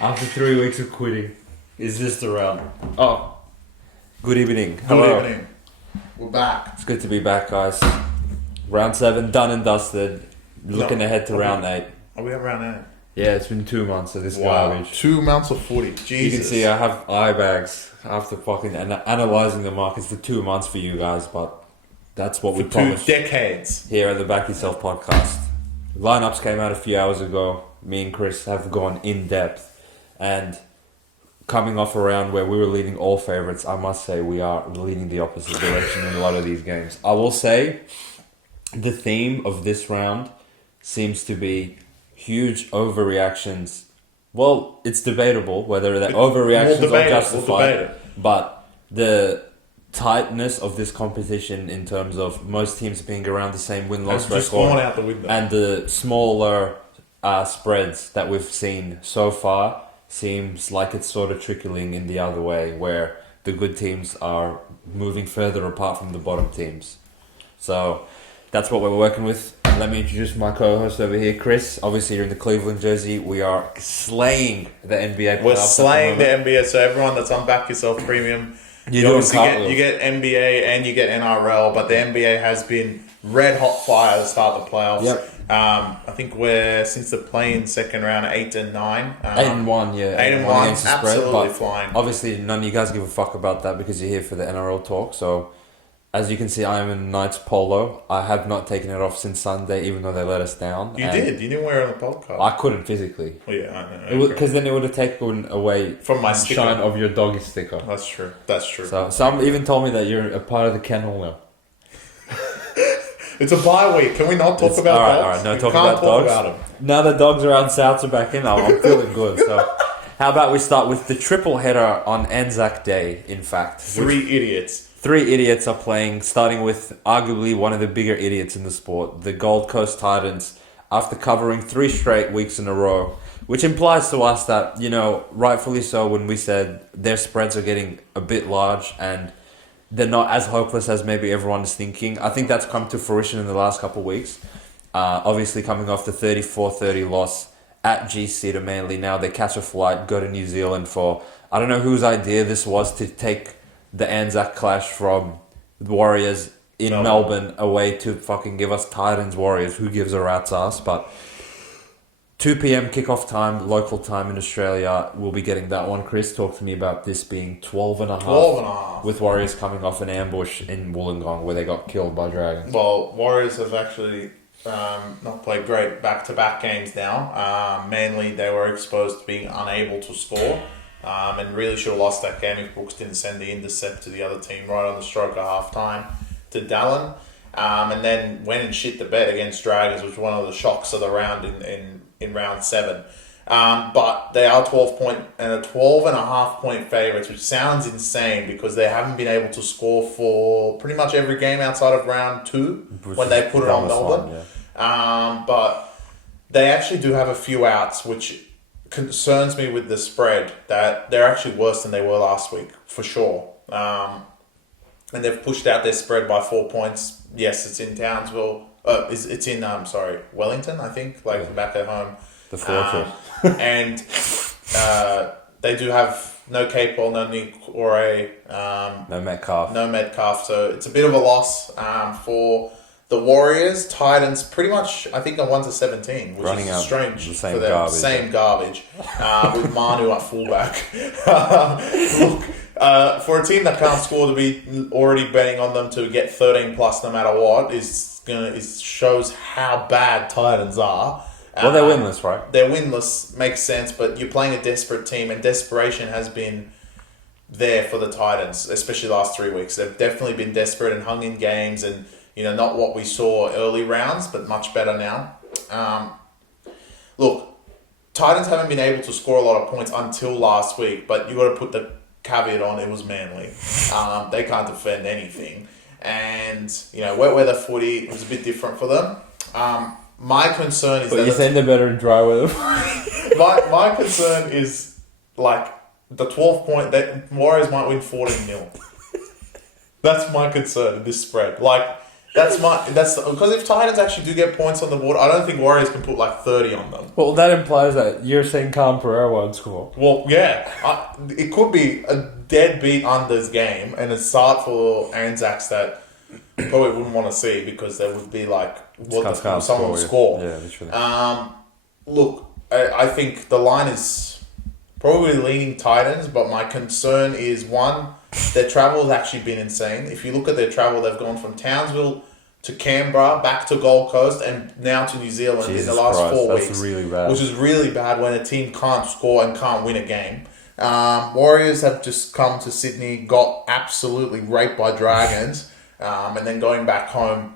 After 3 weeks of quitting, is this the round? Oh, good evening. Hello. Good evening. We're back. It's good to be back, guys. Round 7, done and dusted. Looking ahead to round 8. Are we at round 8? Yeah, it's been 2 months of this garbage. 2 months of footy. Jesus. You can see I have eye bags after fucking analysing the markets for 2 months for you guys, but that's what we promised. 2 decades. Here at the BackYourself Podcast. Lineups came out a few hours ago. Me and Chris have gone in depth. And coming off a round where we were leading all favourites, I must say we are leading the opposite direction in a lot of these games. I will say the theme of this round seems to be huge overreactions. Well, it's debatable whether the overreactions are justified, but the tightness of this competition in terms of most teams being around the same win-loss record out the window. And the smaller spreads that we've seen so far seems like it's sort of trickling in the other way, where the good teams are moving further apart from the bottom teams. So that's what we're working with. Let me introduce my co-host over here, Chris. Obviously, you're in the Cleveland jersey. We are slaying the NBA. We're slaying the NBA. So everyone that's on BackYourself Premium, you get NBA and you get NRL, but the NBA has been red hot fire to start the playoffs. Yep. I think we're since the play-in second round 8 and 9. 8-1, yeah. 8-1, against the absolutely spread, flying. Obviously, none of you guys give a fuck about that because you're here for the NRL talk. So, as you can see, I am in Knights polo. I have not taken it off since Sunday, even though they let us down. You did. You didn't wear it on the podcast. I couldn't physically. Well, yeah, I know. Because then it would have taken away from my shine of your doggy sticker. That's true. So some even told me that you're a part of the kennel now. It's a bye week. Can we not talk about dogs? All right. No, talk about dogs. Now the dogs around Souths are back in. I'm feeling good. So, how about we start with the triple header on Anzac Day, in fact. 3 idiots. 3 idiots are playing, starting with arguably one of the bigger idiots in the sport, the Gold Coast Titans, after covering 3 straight weeks in a row, which implies to us that, rightfully so, when we said their spreads are getting a bit large and they're not as hopeless as maybe everyone is thinking. I think that's come to fruition in the last couple of weeks. Obviously, coming off the 34-30 loss at GC to Manly, now they catch a flight, go to New Zealand for... I don't know whose idea this was to take the Anzac clash from the Warriors in Melbourne away to fucking give us Titans Warriors. Who gives a rat's ass? But 2 p.m. kickoff time, local time in Australia. We'll be getting that one. Chris, talk to me about this being 12.5. With Warriors coming off an ambush in Wollongong where they got killed by Dragons. Well, Warriors have actually not played great back-to-back games now. Mainly they were exposed to being unable to score. And really should have lost that game if Brooks didn't send the intercept to the other team right on the stroke of half-time to Dallin. And then went and shit the bed against Dragons, which was one of the shocks of the round in round 7. But they are 12.5 point favourites, which sounds insane because they haven't been able to score for pretty much every game outside of round 2 when they put it on Melbourne. But they actually do have a few outs, which concerns me with the spread, that they're actually worse than they were last week, for sure. And they've pushed out their spread by 4 points. Yes, it's in Townsville. It's in Wellington, I think, back at home. The fortress. And they do have no Capel, no Nick Ore, no Metcalf. So it's a bit of a loss for the Warriors. Titans pretty much, I think, are 1-17, which running is strange the same for them. Garbage. Same garbage. With Manu at fullback. Look, for a team that can't score, to be already betting on them to get 13 plus no matter what shows how bad Titans are. Well, they're winless, right? They're winless, makes sense, but you're playing a desperate team, and desperation has been there for the Titans, especially the last 3 weeks. They've definitely been desperate and hung in games, and not what we saw early rounds, but much better now. Look, Titans haven't been able to score a lot of points until last week, but you got to put the caveat on, it was Manly. They can't defend anything. And, wet weather footy was a bit different for them. My concern is But you think they're better in dry weather? my concern is, the 12 point, that Warriors might win 14-0. That's my concern in this spread. That's because if Titans actually do get points on the board, I don't think Warriors can put like 30 on them. Well, that implies that you're saying Cam Pereira won't score. Well, yeah, it could be a deadbeat unders game and a start for Anzacs that you probably wouldn't want to see because there would be like someone will score. Yeah, literally. Look, I think the line is probably leaning Titans, but my concern is one. Their travel has actually been insane. If you look at their travel, they've gone from Townsville to Canberra, back to Gold Coast, and now to New Zealand in the last 4 weeks. That's really bad. Which is really bad when a team can't score and can't win a game. Warriors have just come to Sydney, got absolutely raped by Dragons, and then going back home.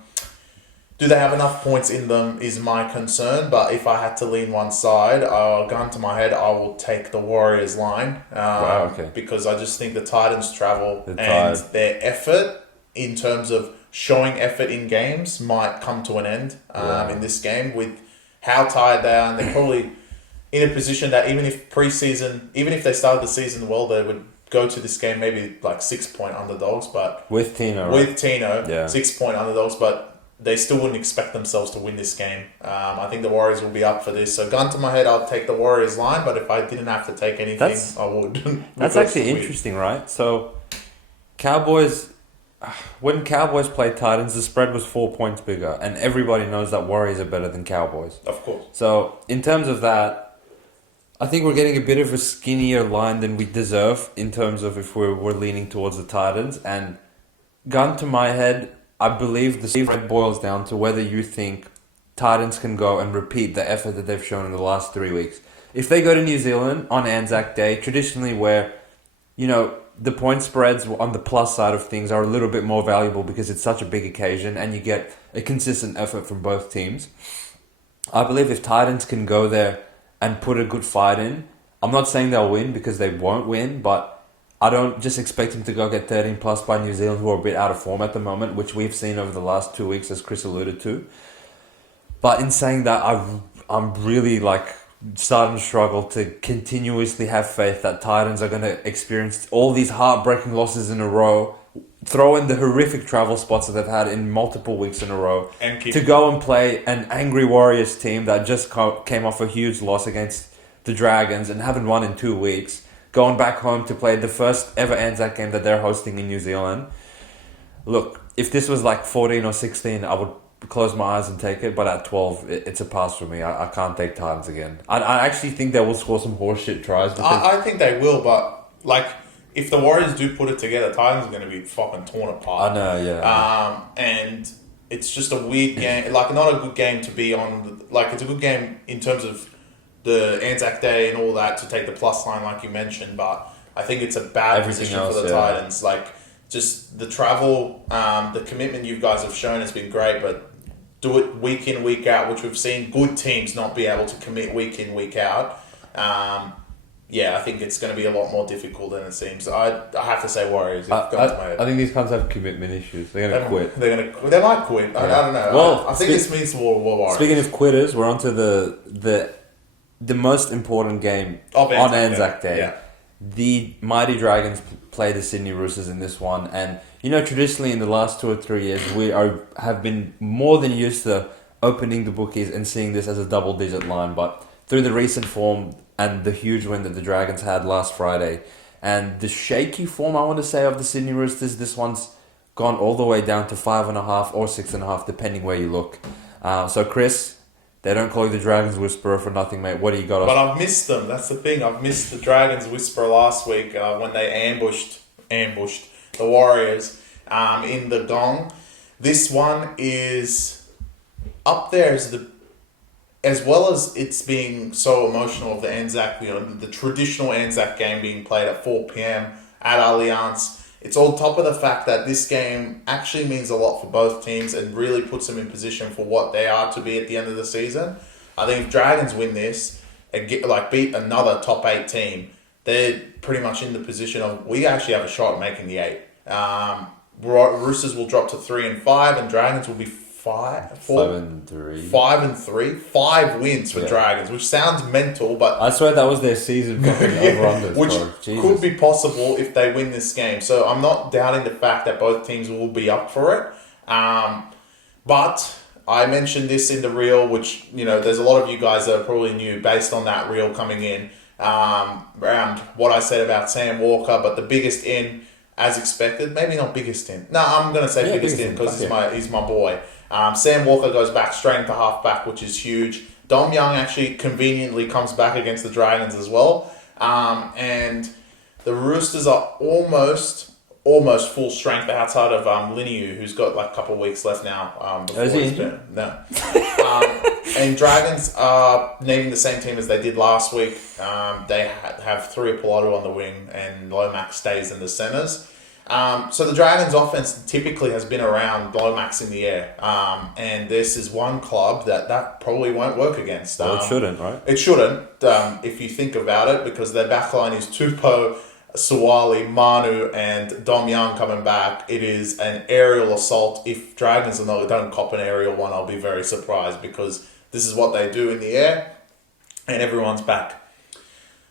Do they have enough points in them is my concern, but if I had to lean one side, gun to my head, I will take the Warriors line. Okay. Because I just think the Titans travel and their effort in terms of showing effort in games might come to an end in this game with how tired they are, and they're probably in a position that even if they started the season well, they would go to this game maybe like 6-point underdogs, but with Tino, 6-point underdogs, but they still wouldn't expect themselves to win this game. I think the Warriors will be up for this. So gun to my head, I'll take the Warriors line, but if I didn't have to take anything, I would. That's actually interesting, right? So Cowboys, when Cowboys played Titans, the spread was 4 points bigger, and everybody knows that Warriors are better than Cowboys. Of course. So in terms of that, I think we're getting a bit of a skinnier line than we deserve in terms of if we're leaning towards the Titans. And gun to my head, I believe the spread boils down to whether you think Titans can go and repeat the effort that they've shown in the last 3 weeks. If they go to New Zealand on Anzac Day, traditionally where, the point spreads on the plus side of things are a little bit more valuable because it's such a big occasion and you get a consistent effort from both teams. I believe if Titans can go there and put a good fight in, I'm not saying they'll win because they won't win, but I don't just expect them to go get 13 plus by New Zealand, who are a bit out of form at the moment, which we've seen over the last 2 weeks, as Chris alluded to. But in saying that, I'm really starting to struggle to continuously have faith that Titans are going to experience all these heartbreaking losses in a row, throw in the horrific travel spots that they've had in multiple weeks in a row, to go and play an angry Warriors team that just came off a huge loss against the Dragons and haven't won in 2 weeks. Going back home to play the first ever Anzac game that they're hosting in New Zealand. Look, if this was 14 or 16, I would close my eyes and take it. But at 12, it's a pass for me. I can't take Titans again. I actually think they will score some horseshit tries. I think they will, but if the Warriors do put it together, Titans are going to be fucking torn apart. I know, yeah. And it's just a weird game. Not a good game to be on. It's a good game in terms of the Anzac Day and all that to take the plus line like you mentioned, but I think it's a bad position for the Titans. Just the travel, the commitment you guys have shown has been great, but do it week in, week out, which we've seen good teams not be able to commit week in, week out. I think it's going to be a lot more difficult than it seems. I have to say Warriors. I think these cunts have commitment issues. They're going to quit. They might quit. Yeah. I don't know. Well, I think this means Warriors. Speaking of quitters, we're on to the most important game on Anzac Day. Yeah. The Mighty Dragons play the Sydney Roosters in this one, and traditionally in the last 2 or 3 years we have been more than used to opening the bookies and seeing this as a double-digit line, but through the recent form and the huge win that the Dragons had last Friday and the shaky form, I want to say, of the Sydney Roosters, this one's gone all the way down to 5.5 or 6.5 depending where you look. So Chris, they don't call you the Dragons Whisperer for nothing, mate. What do you got? But I've missed them. That's the thing. I've missed the Dragons Whisperer last week when they ambushed the Warriors in the Gong. This one is up there as well as it's being so emotional of the Anzac, the traditional Anzac game being played at 4 p.m. at Allianz. It's on top of the fact that this game actually means a lot for both teams and really puts them in position for what they are to be at the end of the season. I think if Dragons win this and beat another top 8 team, they're pretty much in the position of we actually have a shot at making the 8. Roosters will drop to 3 and 5, and Dragons will be 5 and 3. 5 wins for Dragons, which sounds mental, but I swear that was their season over-unders, which could be possible if they win this game. So I'm not doubting the fact that both teams will be up for it. But I mentioned this in the reel, which, there's a lot of you guys that are probably new based on that reel coming in, around what I said about Sam Walker, but the biggest in, as expected, maybe not biggest in. No, I'm going to say biggest in because he's my boy. Sam Walker goes back straight into halfback, which is huge. Dom Young actually conveniently comes back against the Dragons as well. And the Roosters are almost full strength outside of Liniu, who's got like a couple of weeks left now. Is he injured? No. And Dragons are naming the same team as they did last week. They have Three Pilotu on the wing and Lomax stays in the centres. So the Dragons offense typically has been around Lomax in the air. And this is one club that probably won't work against. Well, it shouldn't, right? It shouldn't, if you think about it, because their backline is Tupou, Suwali, Manu, and Dom Young coming back. It is an aerial assault. If Dragons don't cop an aerial one, I'll be very surprised, because this is what they do in the air, and everyone's back.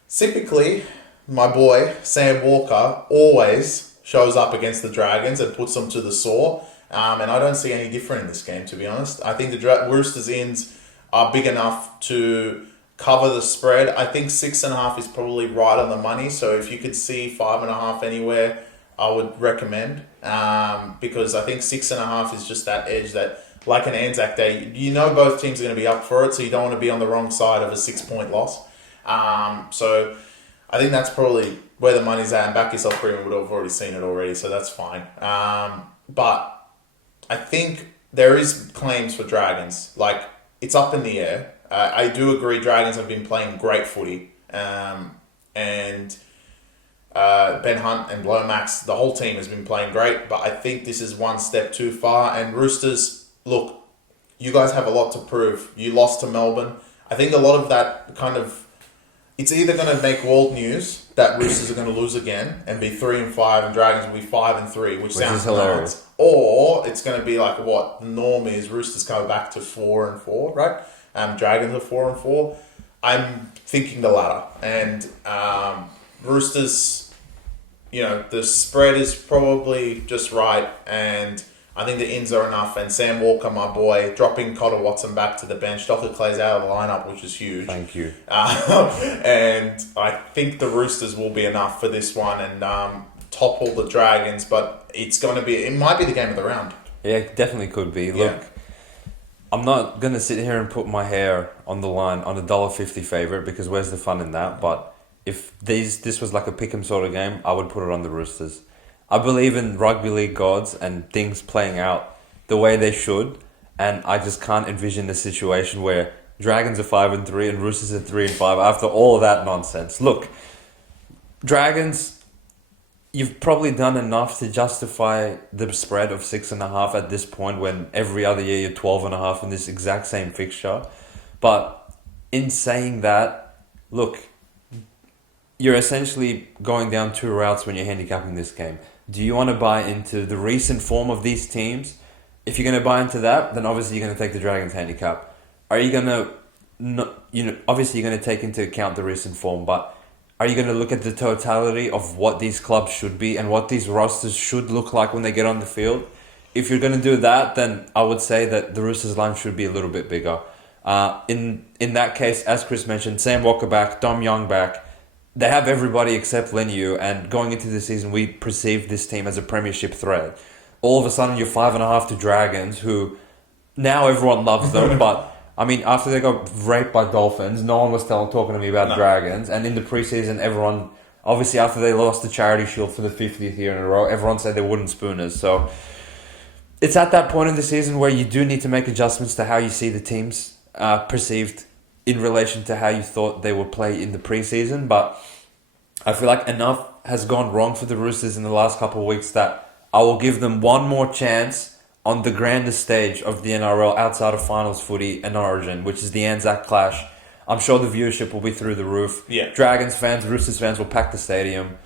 Typically, my boy, Sam Walker, always shows up against the Dragons and puts them to the saw. And I don't see any different in this game, to be honest. I think the Roosters' ins are big enough to cover the spread. I think 6.5 is probably right on the money. So if you could see 5.5 anywhere, I would recommend. Because I think 6.5 is just that edge that, like an Anzac Day, both teams are going to be up for it, so you don't want to be on the wrong side of a 6-point loss. So I think that's probably where the money's at, and BackYourself Premium would have already seen it already, so that's fine. But I think there is claims for Dragons. Like, it's up in the air. I do agree Dragons have been playing great footy. And Ben Hunt and Lomax, the whole team has been playing great, but I think this is one step too far. And Roosters, look, you guys have a lot to prove. You lost to Melbourne. I think a lot of that it's either going to make world news that Roosters are going to lose again and be 3-5 and Dragons will be 5-3, which sounds hilarious. Nuts. Or it's going to be like what the norm is: Roosters come back to 4-4, right? Dragons are 4-4. I'm thinking the latter, and Roosters, the spread is probably just right, and I think the ins are enough. And Sam Walker, my boy, dropping Cotter Watson back to the bench. Dr. Clay's out of the lineup, which is huge. Thank you. And I think the Roosters will be enough for this one and topple the Dragons. But it might be the game of the round. Yeah, it definitely could be. Look, I'm not going to sit here and put my hair on the line on $1.50 favourite, because where's the fun in that? But if this was like a pick'em sort of game, I would put it on the Roosters. I believe in rugby league gods and things playing out the way they should, and I just can't envision a situation where Dragons are 5-3 and Roosters are 3-5 after all of that nonsense. Look, Dragons, you've probably done enough to justify the spread of 6.5 at this point, when every other year you're 12.5 in this exact same fixture. But in saying that, look, you're essentially going down two routes when you're handicapping this game. Do you want to buy into the recent form of these teams? If you're going to buy into that, then obviously you're going to take the Dragons handicap. Are you going to, obviously you're going to take into account the recent form, but are you going to look at the totality of what these clubs should be and what these rosters should look like when they get on the field? If you're going to do that, then I would say that the Roosters line should be a little bit bigger. In that case, as Chris mentioned, Sam Walker back, Dom Young back. They have everybody except Leniu, and going into the season, we perceived this team as a premiership threat. All of a sudden, you're 5.5 to Dragons, who now everyone loves them, but I mean, after they got raped by Dolphins, no one was talking to me about Dragons, and in the preseason, everyone, obviously after they lost the Charity Shield for the 50th year in a row, everyone said they wouldn't spoon us. So it's at that point in the season where you do need to make adjustments to how you see the teams perceived in relation to how you thought they would play in the preseason. But I feel like enough has gone wrong for the Roosters in the last couple of weeks that I will give them one more chance on the grandest stage of the NRL outside of finals footy and Origin, which is the Anzac Clash. I'm sure the viewership will be through the roof. Yeah. Dragons fans, Roosters fans will pack the stadium.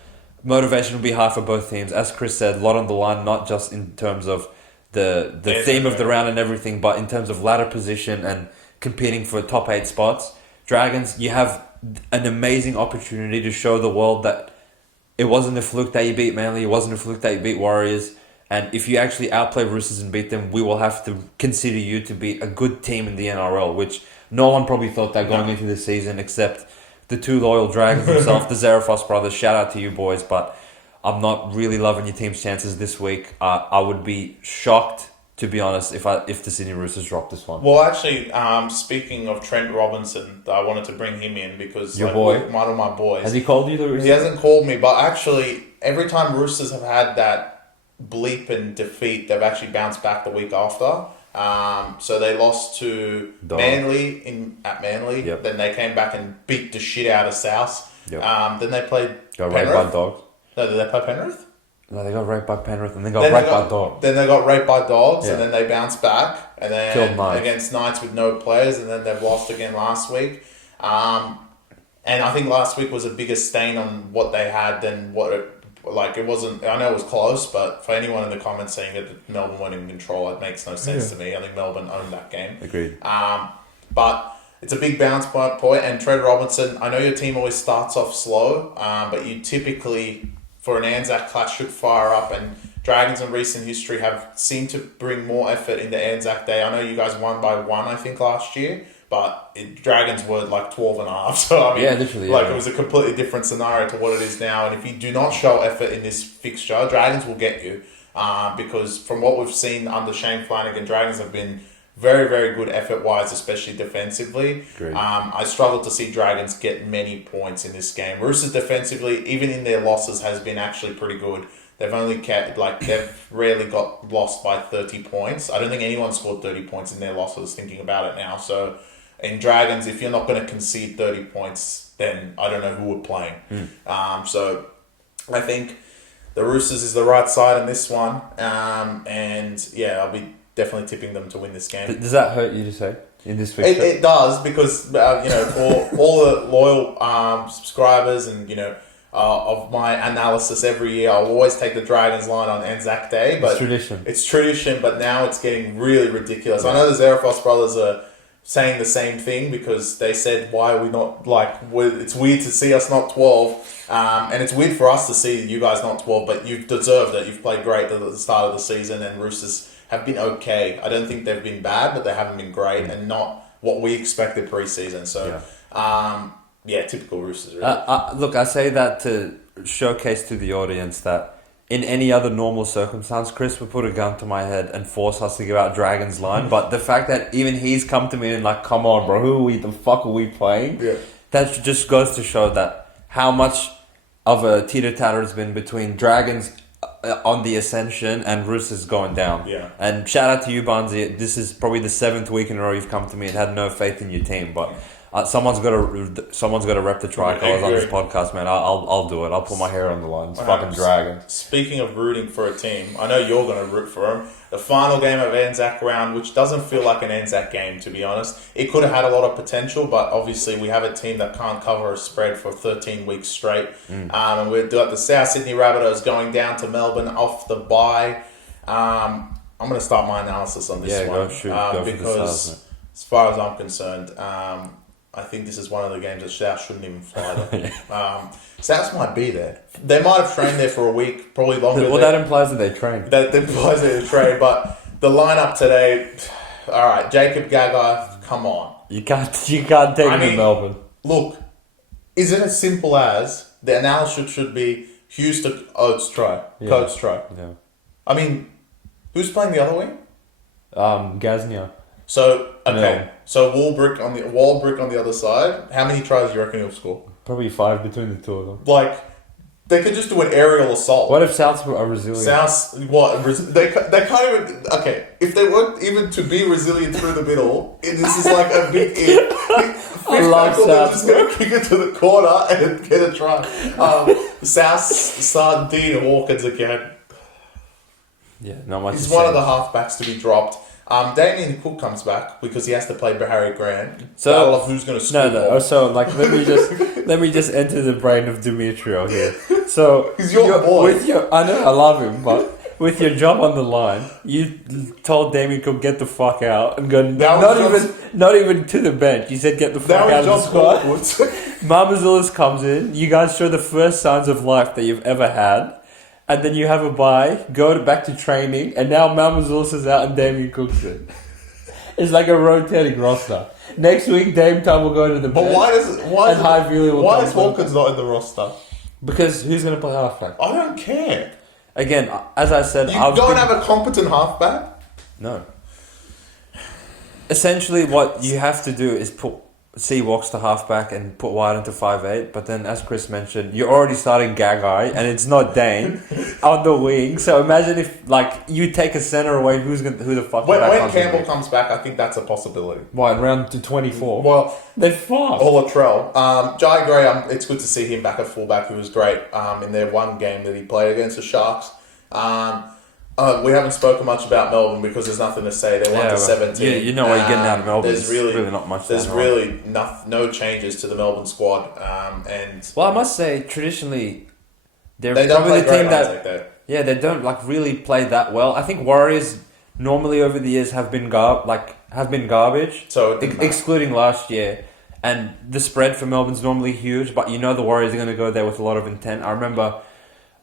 Motivation will be high for both teams. As Chris said, a lot on the line, not just in terms of the theme of the round and everything, but in terms of ladder position and competing for top 8 spots. Dragons, you have an amazing opportunity to show the world that it wasn't a fluke that you beat Manly, it wasn't a fluke that you beat Warriors, And if you actually outplay Roosters and beat them, we will have to consider you to be a good team in the NRL, which no one probably thought that going into the season, except the two loyal Dragons themselves, the Zarafos brothers. Shout out to you boys, but I'm not really loving your team's chances this week. I would be shocked, to be honest, if the Sydney Roosters drop this one. Well, actually, speaking of Trent Robinson, I wanted to bring him in because your boy, one of my boys. Has he called you? He hasn't called me, but actually, every time Roosters have had that bleep and defeat, they've actually bounced back the week after. So they lost to Manly at Manly. Yep. Then they came back and beat the shit out of South. Yep. Then they played Got Penrith. raped by dogs. No, did they play Penrith? No, they got raped by Penrith and then got raped by dogs. Then they got raped by dogs, Yeah. and then they bounced back, and then Killed Knights. against Knights with no players, and then they've lost again last week. And I think last week was a bigger stain on what they had than what it wasn't. I know it was close, but for anyone in the comments saying that Melbourne weren't in control, it makes no sense to me. I think Melbourne owned that game. Agreed. But it's a big bounce point, and Trent Robinson, I know your team always starts off slow, but you typically, for an Anzac clash, should fire up, and Dragons in recent history have seemed to bring more effort into Anzac Day. I know you guys won by 1, I think, last year, but Dragons were like 12.5. So, I mean, literally. it was a completely different scenario to what it is now. And if you do not show effort in this fixture, Dragons will get you. Because from what we've seen under Shane Flanagan, Dragons have been very, very good effort-wise, especially defensively. I struggled to see Dragons get many points in this game. Roosters defensively, even in their losses, has been actually pretty good. They've only they've rarely got lost by 30 points. I don't think anyone scored 30 points in their losses, thinking about it now. So in Dragons, if you're not going to concede 30 points, then I don't know who we're playing. So I think the Roosters is the right side in this one. And yeah, I'll be definitely tipping them to win this game. Does that hurt you to say in this fixture? It does, because for all the loyal subscribers and of my analysis every year, I'll always take the Dragons line on Anzac Day. But it's tradition, but now it's getting really ridiculous. I know the Zarafos brothers are saying the same thing, because they said, why are we not, it's weird to see us not 12, and it's weird for us to see you guys not 12, but you've deserved it. You've played great at the start of the season, and Roosters have been okay. I don't think they've been bad, but they haven't been great, and not what we expected pre-season. So, typical Roosters. Really. Look, I say that to showcase to the audience that in any other normal circumstance, Chris would put a gun to my head and force us to give out Dragon's line. But the fact that even he's come to me and come on, bro, the fuck are we playing? Yeah. That just goes to show that how much of a teeter-tatter has been between Dragons on the ascension and Roosters going down. Yeah. And shout out to you, Bonzi. This is probably the 7th week in a row you've come to me and had no faith in your team, but someone's got to rep the tricolours on this podcast, man. I'll do it. I'll put my hair on the line. It's fucking Dragons. Speaking of rooting for a team, I know you're going to root for them. The final game of Anzac Round, which doesn't feel like an Anzac game, to be honest. It could have had a lot of potential, but obviously we have a team that can't cover a spread for 13 weeks straight. And we've got the South Sydney Rabbitohs going down to Melbourne off the bye. I'm going to start my analysis on this one. Go because as far as I'm concerned, I think this is one of the games that South shouldn't even fly there. South might be there. They might have trained there for a week, probably longer. Well, that implies that they trained. That implies that they trained, but the lineup today, all right, Jacob Gagai, come on. You can't take him to Melbourne. Look, is it as simple as the analysis should be Hughes to Oates try, Coates try? Yeah. I mean, who's playing the other wing? Gaznia. So, okay. No. So Walbrick on the other side. How many tries do you reckon he'll score? Probably 5 between the two of them. They could just do an aerial assault. What if Souths are resilient? They can't even... Okay, if they weren't even to be resilient through the middle, this is like a big if. I love South. Just going to kick it to the corner and get a try. South Sardine Hawkins again. Yeah, not much. He's one of the halfbacks to be dropped. Damien Cook comes back because he has to play Harry Grant. So I love who's going to score. No. So let me just enter the brain of Demetrio here. So he's your boy. I know I love him, but with your job on the line, you told Damien Cook get the fuck out and go. Not even to the bench. You said get the fuck out of the squad. Marmazulis comes in. You guys show the first signs of life that you've ever had. and then you have a bye, back to training, and now Mamazoulis is out and Damien Cook's in. It's like a rotating roster. Next week, Dame Time will go to the bench. But why is Hawkins not in the roster? Because who's going to play halfback? I don't care. Again, as I said, you don't have a competent halfback? No. Essentially, what you have to do is put Seawalks to halfback and put White into 5'8", but then, as Chris mentioned, you're already starting Gagai, and it's not Dane on the wing. So imagine if, you take a center away, who the fuck? When Campbell comes back, I think that's a possibility. What, round to 24? Well, they're fucked. Or Latrell. Jai Gray, it's good to see him back at fullback. He was great in their one game that he played against the Sharks. We haven't spoken much about Melbourne because there's nothing to say. They won to 17. You know what you're getting out of Melbourne. There's really not much. There's really no changes to the Melbourne squad. Well, I must say, traditionally, they don't play the team they don't really play that well. I think Warriors normally over the years have been garbage. So excluding last year, and the spread for Melbourne's normally huge. But the Warriors are going to go there with a lot of intent. I remember,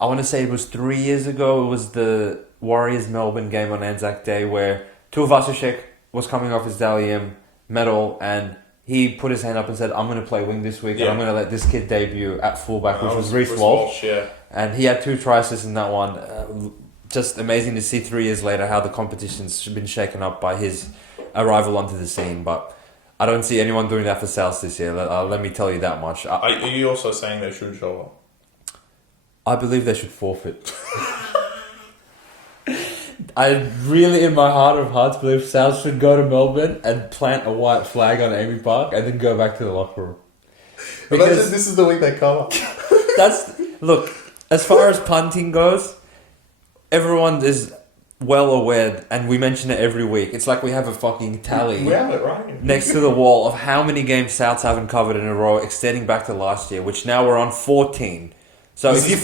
I want to say it was 3 years ago. It was the Warriors-Melbourne game on Anzac Day where Tuivasa-Sheck was coming off his Dally M medal and he put his hand up and said, I'm going to play wing this week and I'm going to let this kid debut at fullback, which was Reece Walsh. And he had 2 try assists in that one. Just amazing to see 3 years later how the competition's been shaken up by his arrival onto the scene. But I don't see anyone doing that for South this year. Let me tell you that much. Are you also saying they should show up? I believe they should forfeit. I really, in my heart of hearts, believe South should go to Melbourne and plant a white flag on Amy Park and then go back to the locker room. Because this is the week they come up. Look, as far as punting goes, everyone is well aware, and we mention it every week. It's like we have a fucking tally. We have it right next to the wall of how many games Souths haven't covered in a row, extending back to last year, which now we're on 14. So if you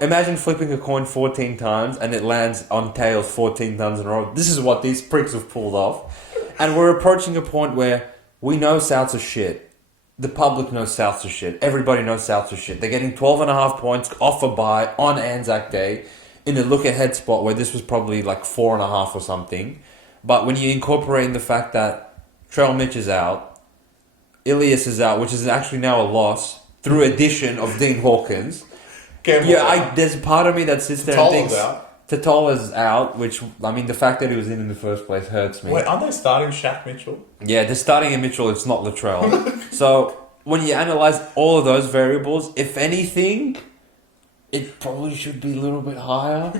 imagine flipping a coin 14 times and it lands on tails 14 times in a row. This is what these pricks have pulled off. And we're approaching a point where we know Souths are shit. The public knows Souths are shit. Everybody knows Souths are shit. They're getting 12.5 points off a bye on Anzac Day in a look-ahead spot where this was probably 4.5 or something. But when you incorporate in the fact that Trell Mitch is out, Ilias is out, which is actually now a loss, through addition of Dean Hawkins... there's a part of me that sits there and thinks Tatola's out, which, the fact that he was in the first place hurts me. Wait, aren't they starting Shaq Mitchell? Yeah, they're starting in Mitchell, it's not Latrell. So, when you analyse all of those variables, if anything, it probably should be a little bit higher.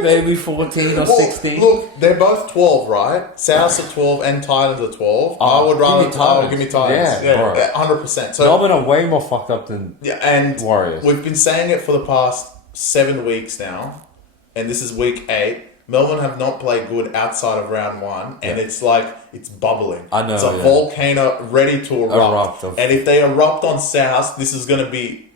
Maybe 14 or 16. Look, they're both 12, right? Souths are 12 and Titans are 12. I would rather give me Titans. Yeah, 100%. So Melbourne are way more fucked up than and Warriors. We've been saying it for the past 7 weeks now, and this is week 8. Melbourne have not played good outside of round 1, and it's bubbling. I know. It's a volcano ready to erupt. And if they erupt on South, this is going to be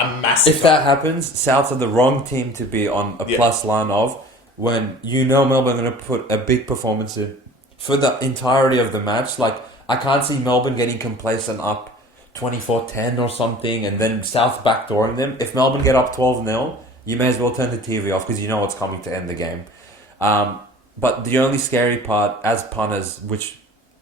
a massive. If that happens, Souths are the wrong team to be on a plus line of when Melbourne are going to put a big performance in for the entirety of the match. I can't see Melbourne getting complacent up 24-10 or something and then South backdooring them. If Melbourne get up 12-0, you may as well turn the TV off because you know what's coming to end the game. But the only scary part as punters, which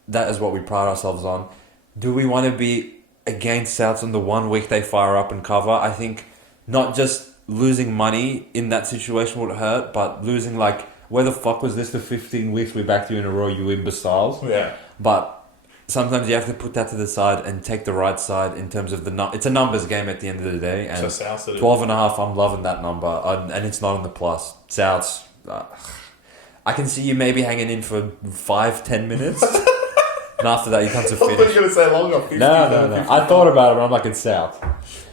that is what we pride ourselves on, do we want to be against Souths on the 1 week they fire up and cover? I think not just losing money in that situation would hurt, but losing where the fuck was this the 15 weeks we backed you in a row, you imbeciles? Yeah. But sometimes you have to put that to the side and take the right side in terms of it's a numbers game at the end of the day. And 12.5, I'm loving that number, and it's not on the plus. Souths, I can see you maybe hanging in for 5-10 minutes. And after that, you come to finish. I thought you were going to say longer. No. I thought about it, but I'm like, it's South.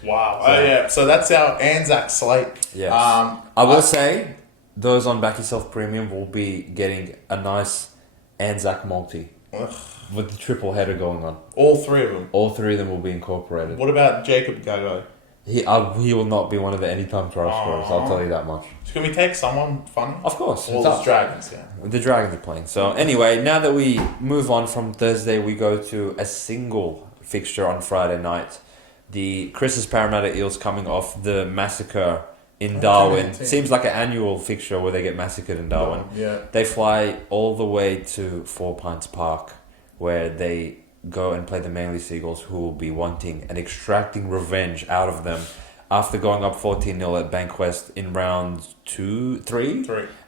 Wow. So that's our Anzac slate. Yes. I will say, those on BackYourself Premium will be getting a nice Anzac multi. With the triple header going on. All 3 of them? All 3 of them will be incorporated. What about Jacob Gago? He will not be one of the anytime try scorers, I'll tell you that much. Can we take someone funny? Of course. Or the Dragons, The Dragons are playing. So anyway, now that we move on from Thursday, we go to a single fixture on Friday night. The Chris's Parramatta Eels coming off the massacre in Darwin. 2018. Seems like an annual fixture where they get massacred in Darwin. Yeah. They fly all the way to Four Pines Park, where they go and play the Manly Seagulls, who will be wanting and extracting revenge out of them after going up 14-0 at Bankwest in round 3,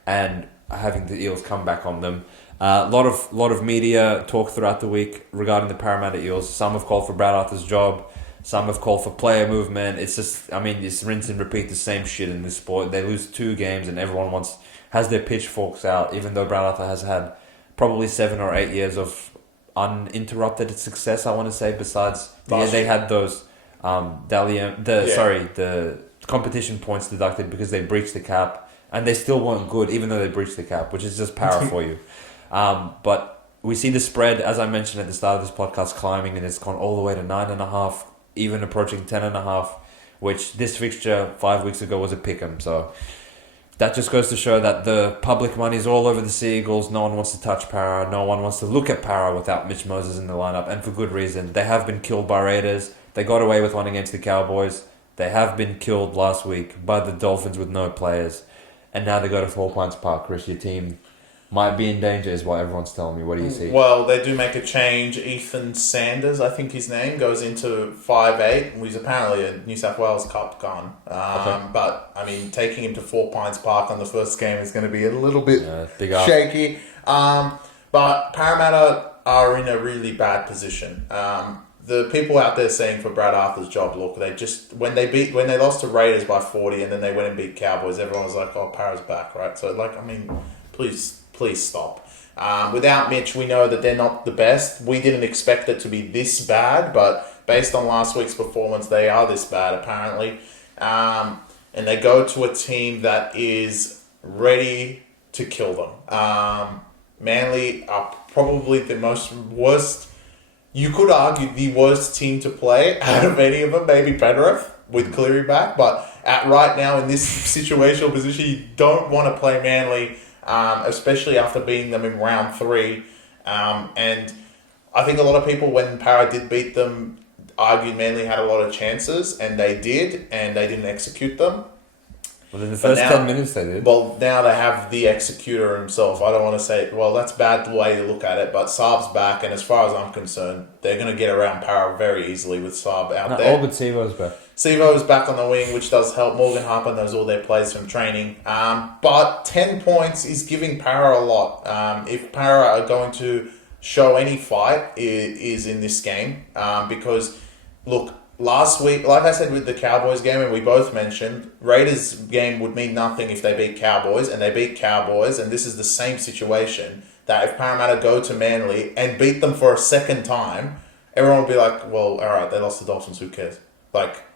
and having the Eels come back on them. A lot of media talk throughout the week regarding the Parramatta Eels. Some have called for Brad Arthur's job. Some have called for player movement. It's just, it's rinse and repeat the same shit in this sport. They lose 2 games and everyone has their pitchforks out, even though Brad Arthur has had probably 7 or 8 years of uninterrupted success, I want to say, besides they had those the competition points deducted because they breached the cap, and they still weren't good even though they breached the cap, which is just power for you. But we see the spread, as I mentioned at the start of this podcast, climbing, and it's gone all the way to 9.5, even approaching 10.5, which this fixture 5 weeks ago was a pick'em. So that just goes to show that the public money is all over the Seagulls. No one wants to touch Para. No one wants to look at Para without Mitch Moses in the lineup, and for good reason. They have been killed by Raiders. They got away with one against the Cowboys. They have been killed last week by the Dolphins with no players. And now they go to Four Pines Park. Chris, your team might be in danger is what everyone's telling me. What do you see? Well, they do make a change. Ethan Sanders, I think his name, goes into 5'8". He's apparently a New South Wales Cup gun. But, taking him to Four Pines Park on the first game is going to be a little bit shaky. But Parramatta are in a really bad position. The people out there saying for Brad Arthur's job, look, they just when they lost to Raiders by 40 and then they went and beat Cowboys, everyone was like, "Oh, Para's back," right? So please stop. Without Mitch, we know that they're not the best. We didn't expect it to be this bad, but based on last week's performance, they are this bad apparently. And they go to a team that is ready to kill them. Manly are probably the worst. You could argue the worst team to play out of any of them, maybe Penrith with Cleary back. But right now in this situational position, you don't want to play Manly, especially after beating them in round 3. And I think a lot of people, when Para did beat them, argued Manly had a lot of chances, and they did, and they didn't execute them. Well, in the first 10 minutes they did. Well, now they have the executor himself. I don't want to say, well, that's a bad way to look at it, but Saab's back, and as far as I'm concerned, they're going to get around Para very easily with Saab out there. All but Sivo's back. Sivo's back on the wing, which does help. Morgan Harper knows all their plays from training. But 10 points is giving Para a lot. If Para are going to show any fight, it is in this game. Because, look, last week, like I said with the Cowboys game, and we both mentioned, Raiders game would mean nothing if they beat Cowboys, and they beat Cowboys, and this is the same situation, that if Parramatta go to Manly and beat them for a second time, everyone will be like, well, alright, they lost the Dolphins, who cares?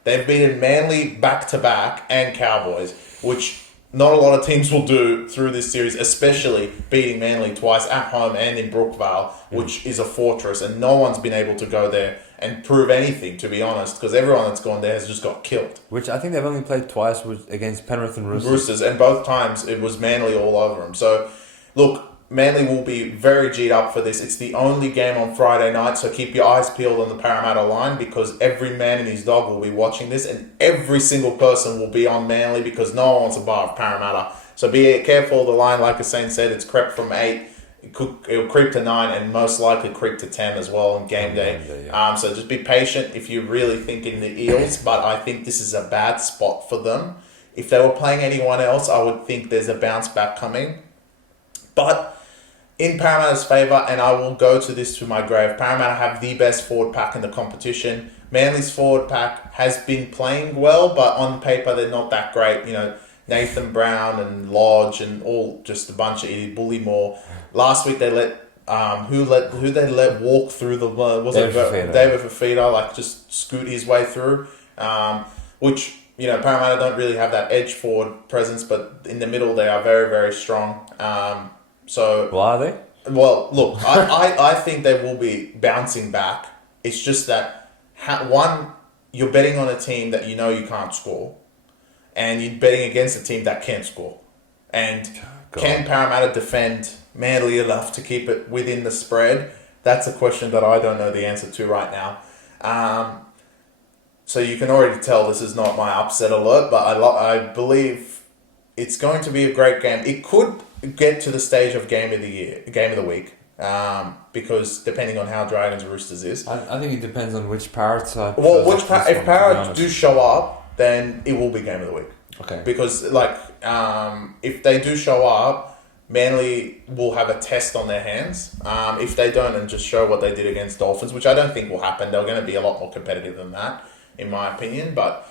They've beaten Manly back-to-back and Cowboys, which not a lot of teams will do through this series, especially beating Manly twice at home and in Brookvale, which is a fortress, and no one's been able to go there and prove anything, to be honest, because everyone that's gone there has just got killed. Which I think they've only played twice against Penrith and Roosters. And both times it was Manly all over them. So, look, Manly will be very G'd up for this. It's the only game on Friday night, so keep your eyes peeled on the Parramatta line, because every man and his dog will be watching this, and every single person will be on Manly because no one wants a bar of Parramatta. So be careful of the line. Like Hussein said, it's crept from 8. It'll creep to 9 and most likely creep to 10 as well on game day. So just be patient if you're really thinking the Eels, but I think this is a bad spot for them. If they were playing anyone else, I would think there's a bounce back coming. But in Parramatta's favour, and I will go to this to my grave, Parramatta have the best forward pack in the competition. Manly's forward pack has been playing well, but on paper they're not that great. Nathan Brown and Lodge and all just a bunch of idiots. Bullymore. Last week they let who they let walk through the David Fafita, just scoot his way through, which Parramatta don't really have that edge forward presence, but in the middle they are very, very strong. So well, are they? Well, look, I think they will be bouncing back. It's just that you're betting on a team that you can't score, and you're betting against a team that can score. And can Parramatta defend Manly enough to keep it within the spread? That's a question that I don't know the answer to right now. So you can already tell this is not my upset alert, but I believe it's going to be a great game. It could get to the stage of game of the week, because depending on how Dragons Roosters is. I think it depends on which Parrots are. Well, if Parrots do show up, then it will be game of the week. Okay. Because if they do show up, Manly will have a test on their hands. If they don't and just show what they did against Dolphins, which I don't think will happen, they're going to be a lot more competitive than that, in my opinion. But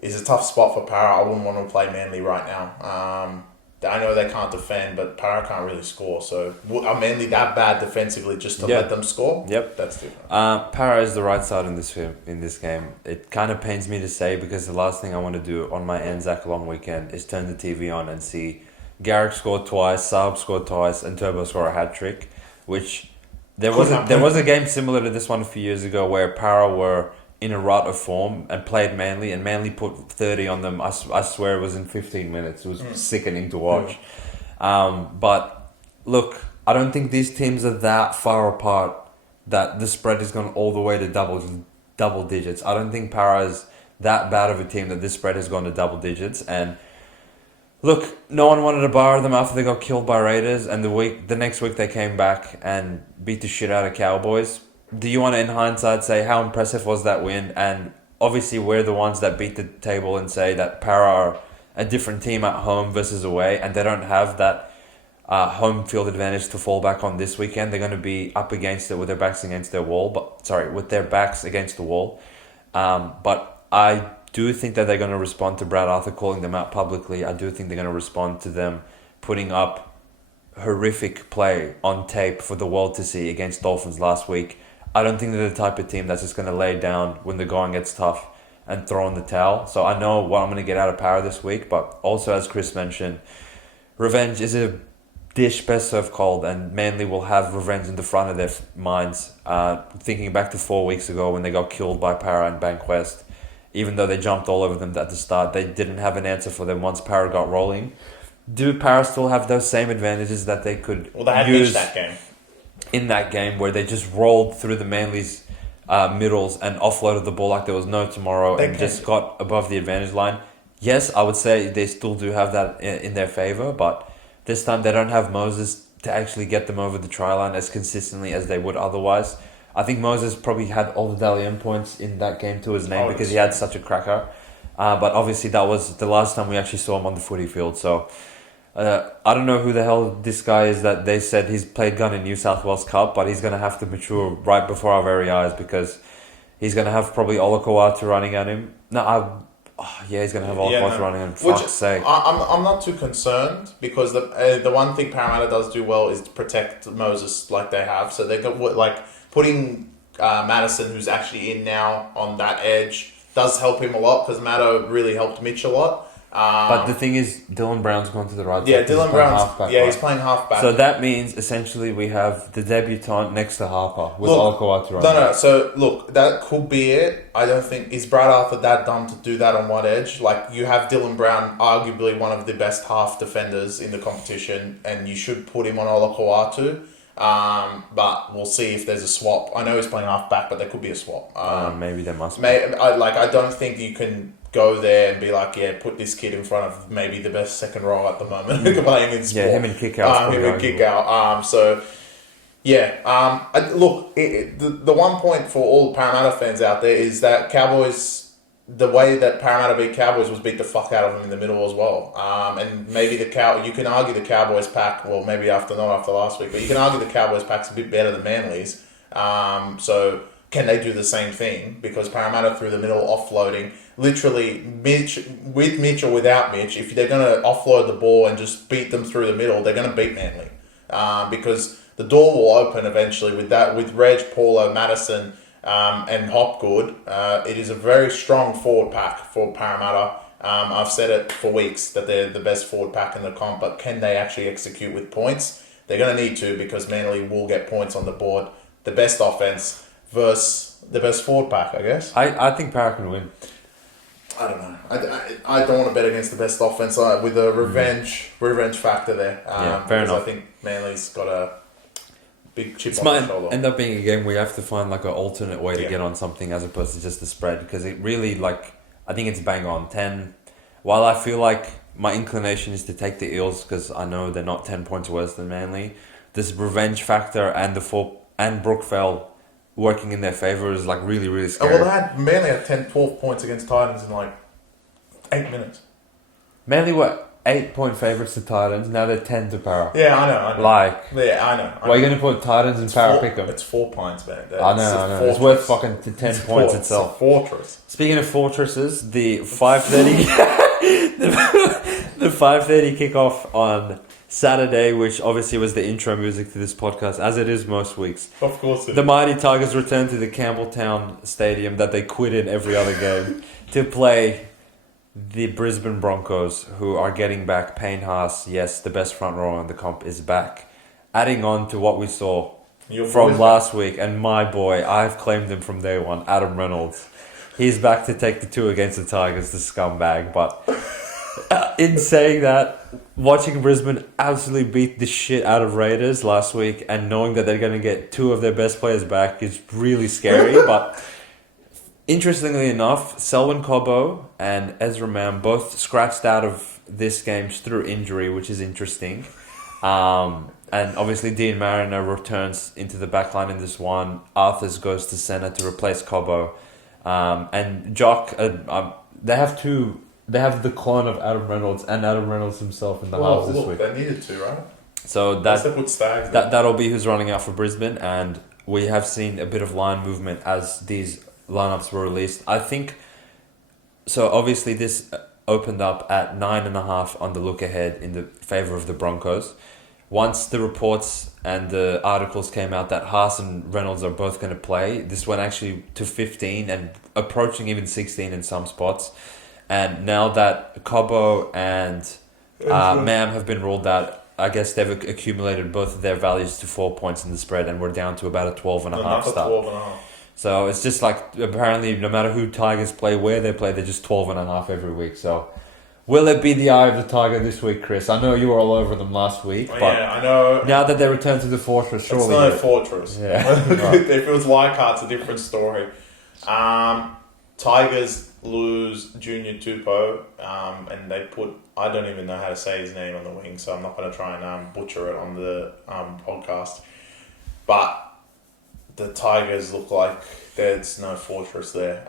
it's a tough spot for Para. I wouldn't want to play Manly right now. I know they can't defend, but Para can't really score. So are Manly that bad defensively just to let them score? Yep. That's different. Para is the right side in this game. It kind of pains me to say, because the last thing I want to do on my Anzac long weekend is turn the TV on and see Garrick scored twice, Saab scored twice, and Turbo score a hat trick. Which there was a game similar to this one a few years ago where Para were in a rut of form and played Manly, and Manly put 30 on them. I swear it was in 15 minutes. It was sickening to watch. But look, I don't think these teams are that far apart that the spread has gone all the way to double digits. I don't think Para is that bad of a team that this spread has gone to double digits. And look, no one wanted to bar them after they got killed by Raiders, and the next week they came back and beat the shit out of Cowboys. Do you want to, in hindsight, say how impressive was that win? And obviously we're the ones that beat the table and say that Para are a different team at home versus away, and they don't have that home field advantage to fall back on this weekend. They're going to be up against it with their backs against their wall, with their backs against the wall. But I do think that they're going to respond to Brad Arthur calling them out publicly. I do think they're going to respond to them putting up horrific play on tape for the world to see against Dolphins last week. I don't think they're the type of team that's just going to lay down when the going gets tough and throw in the towel. So I know what I'm going to get out of Para this week, but also, as Chris mentioned, revenge is a dish best served cold, and Manly will have revenge in the front of their minds. Thinking back to 4 weeks ago when they got killed by Para and Bankwest, even though they jumped all over them at the start, they didn't have an answer for them once Para got rolling. Do Para still have those same advantages that they could they had use that game. In that game where they just rolled through the Manly's middles and offloaded the ball like there was no tomorrow just got above the advantage line? Yes, I would say they still do have that in their favour, but this time they don't have Moses to actually get them over the try line as consistently as they would otherwise. I think Moses probably had all the Dalian points in that game to his name because he had such a cracker. But obviously that was the last time we actually saw him on the footy field. So I don't know who the hell this guy is that they said he's played gun in New South Wales Cup, but he's going to have to mature right before our very eyes because he's going to have probably Olakawatu running at him. He's going to have Olakawatu running at him. Fuck's sake. I'm not too concerned because the one thing Parramatta does do well is to protect Moses like they have. So they got putting Madison, who's actually in now, on that edge does help him a lot because Maddo really helped Mitch a lot. But the thing is, Dylan Brown's gone to the right side. Yeah, Dylan Brown's he's playing halfback. So that means essentially we have the debutant next to Harper with Olakawatu right No. So look, that could be it. I don't think is Brad Arthur that dumb to do that on one edge. Like you have Dylan Brown, arguably one of the best half defenders in the competition, and you should put him on Olakawatu. But we'll see if there's a swap. I know he's playing halfback, but there could be a swap. Maybe there must be. I don't think you can go there and be like, put this kid in front of maybe the best second row at the moment playing in sport. Yeah, him and kick out. The one point for all Parramatta fans out there is that Cowboys, the way that Parramatta beat Cowboys was beat the fuck out of them in the middle as well. And maybe you can argue the Cowboys pack, well, maybe not after last week, but you can argue the Cowboys pack's a bit better than Manly's. So can they do the same thing? Because Parramatta through the middle offloading, literally with Mitch or without Mitch, if they're going to offload the ball and just beat them through the middle, they're going to beat Manly. Because the door will open eventually with Reg, Paulo, Madison, and Hopgood. It is a very strong forward pack for Parramatta. I've said it for weeks that they're the best forward pack in the comp, but can they actually execute with points? They're going to need to because Manly will get points on the board. The best offense versus the best forward pack, I guess. I think Para can win. I don't know. I don't want to bet against the best offense with a revenge factor there. Fair enough. I think Manly's got a... big chip This on might the shoulder. end up being a game where you have to find like an alternate way to Yeah. get on something as opposed to just the spread, because it really, like, I think it's bang on 10. While I feel like my inclination is to take the Eels because I know they're not 10 points worse than Manly, this revenge factor and Brookvale working in their favour is like really, really Oh, scary. well, Manly had 10, 12 points against Titans in like 8 minutes. Manly were 8-point favourites to Titans. Now they're 10 to Para. Yeah, I know. Like, Yeah, I know. why are you going to put Titans and Para pick them? It's 4 points, man. I know. It's worth fucking to 10 points itself. It's a fortress. Speaking of fortresses, the 5:30 the 5:30 kickoff on Saturday, which obviously was the intro music to this podcast, as it is most weeks. Of course. The Mighty Tigers returned to the Campbelltown Stadium that they quit in every other game to play the Brisbane Broncos, who are getting back Payne Haas. Yes, the best front rower in the comp is back, adding on to what we saw from last week. And my boy, I've claimed him from day one, Adam Reynolds. He's back to take the 2 against the Tigers, the scumbag. But in saying that, watching Brisbane absolutely beat the shit out of Raiders last week and knowing that they're going to get 2 of their best players back is really scary. But interestingly enough, Selwyn Cobbo and Ezra Mam both scratched out of this game through injury, which is interesting. And obviously Dean Mariner returns into the backline in this one. Arthurs goes to centre to replace Cobbo. And Jock, they have the clone of Adam Reynolds and Adam Reynolds himself in the halves this week. They needed to, right? So that'll be who's running out for Brisbane, and we have seen a bit of line movement as these lineups were released. I think so. Obviously, this opened up at 9.5 on the look ahead in the favour of the Broncos. Once the reports and the articles came out that Haas and Reynolds are both going to play, this went actually to 15 and approaching even 16 in some spots. And now that Cobbo and Mam have been ruled out, I guess they've accumulated both of their values to 4 points in the spread, and we're down to about a 12.5 start. 12.5. So it's just like, apparently, no matter who Tigers play, where they play, they're just 12.5 every week. So will it be the eye of the Tiger this week, Chris? I know you were all over them last week, but yeah, I know. Now that they return to the Fortress, surely... It's not a fortress. Yeah. If it was Leichhardt, it's a different story. Tigers lose Junior Tupou, and they put... I don't even know how to say his name on the wing, so I'm not going to try and butcher it on the podcast. But the Tigers look like there's no fortress there.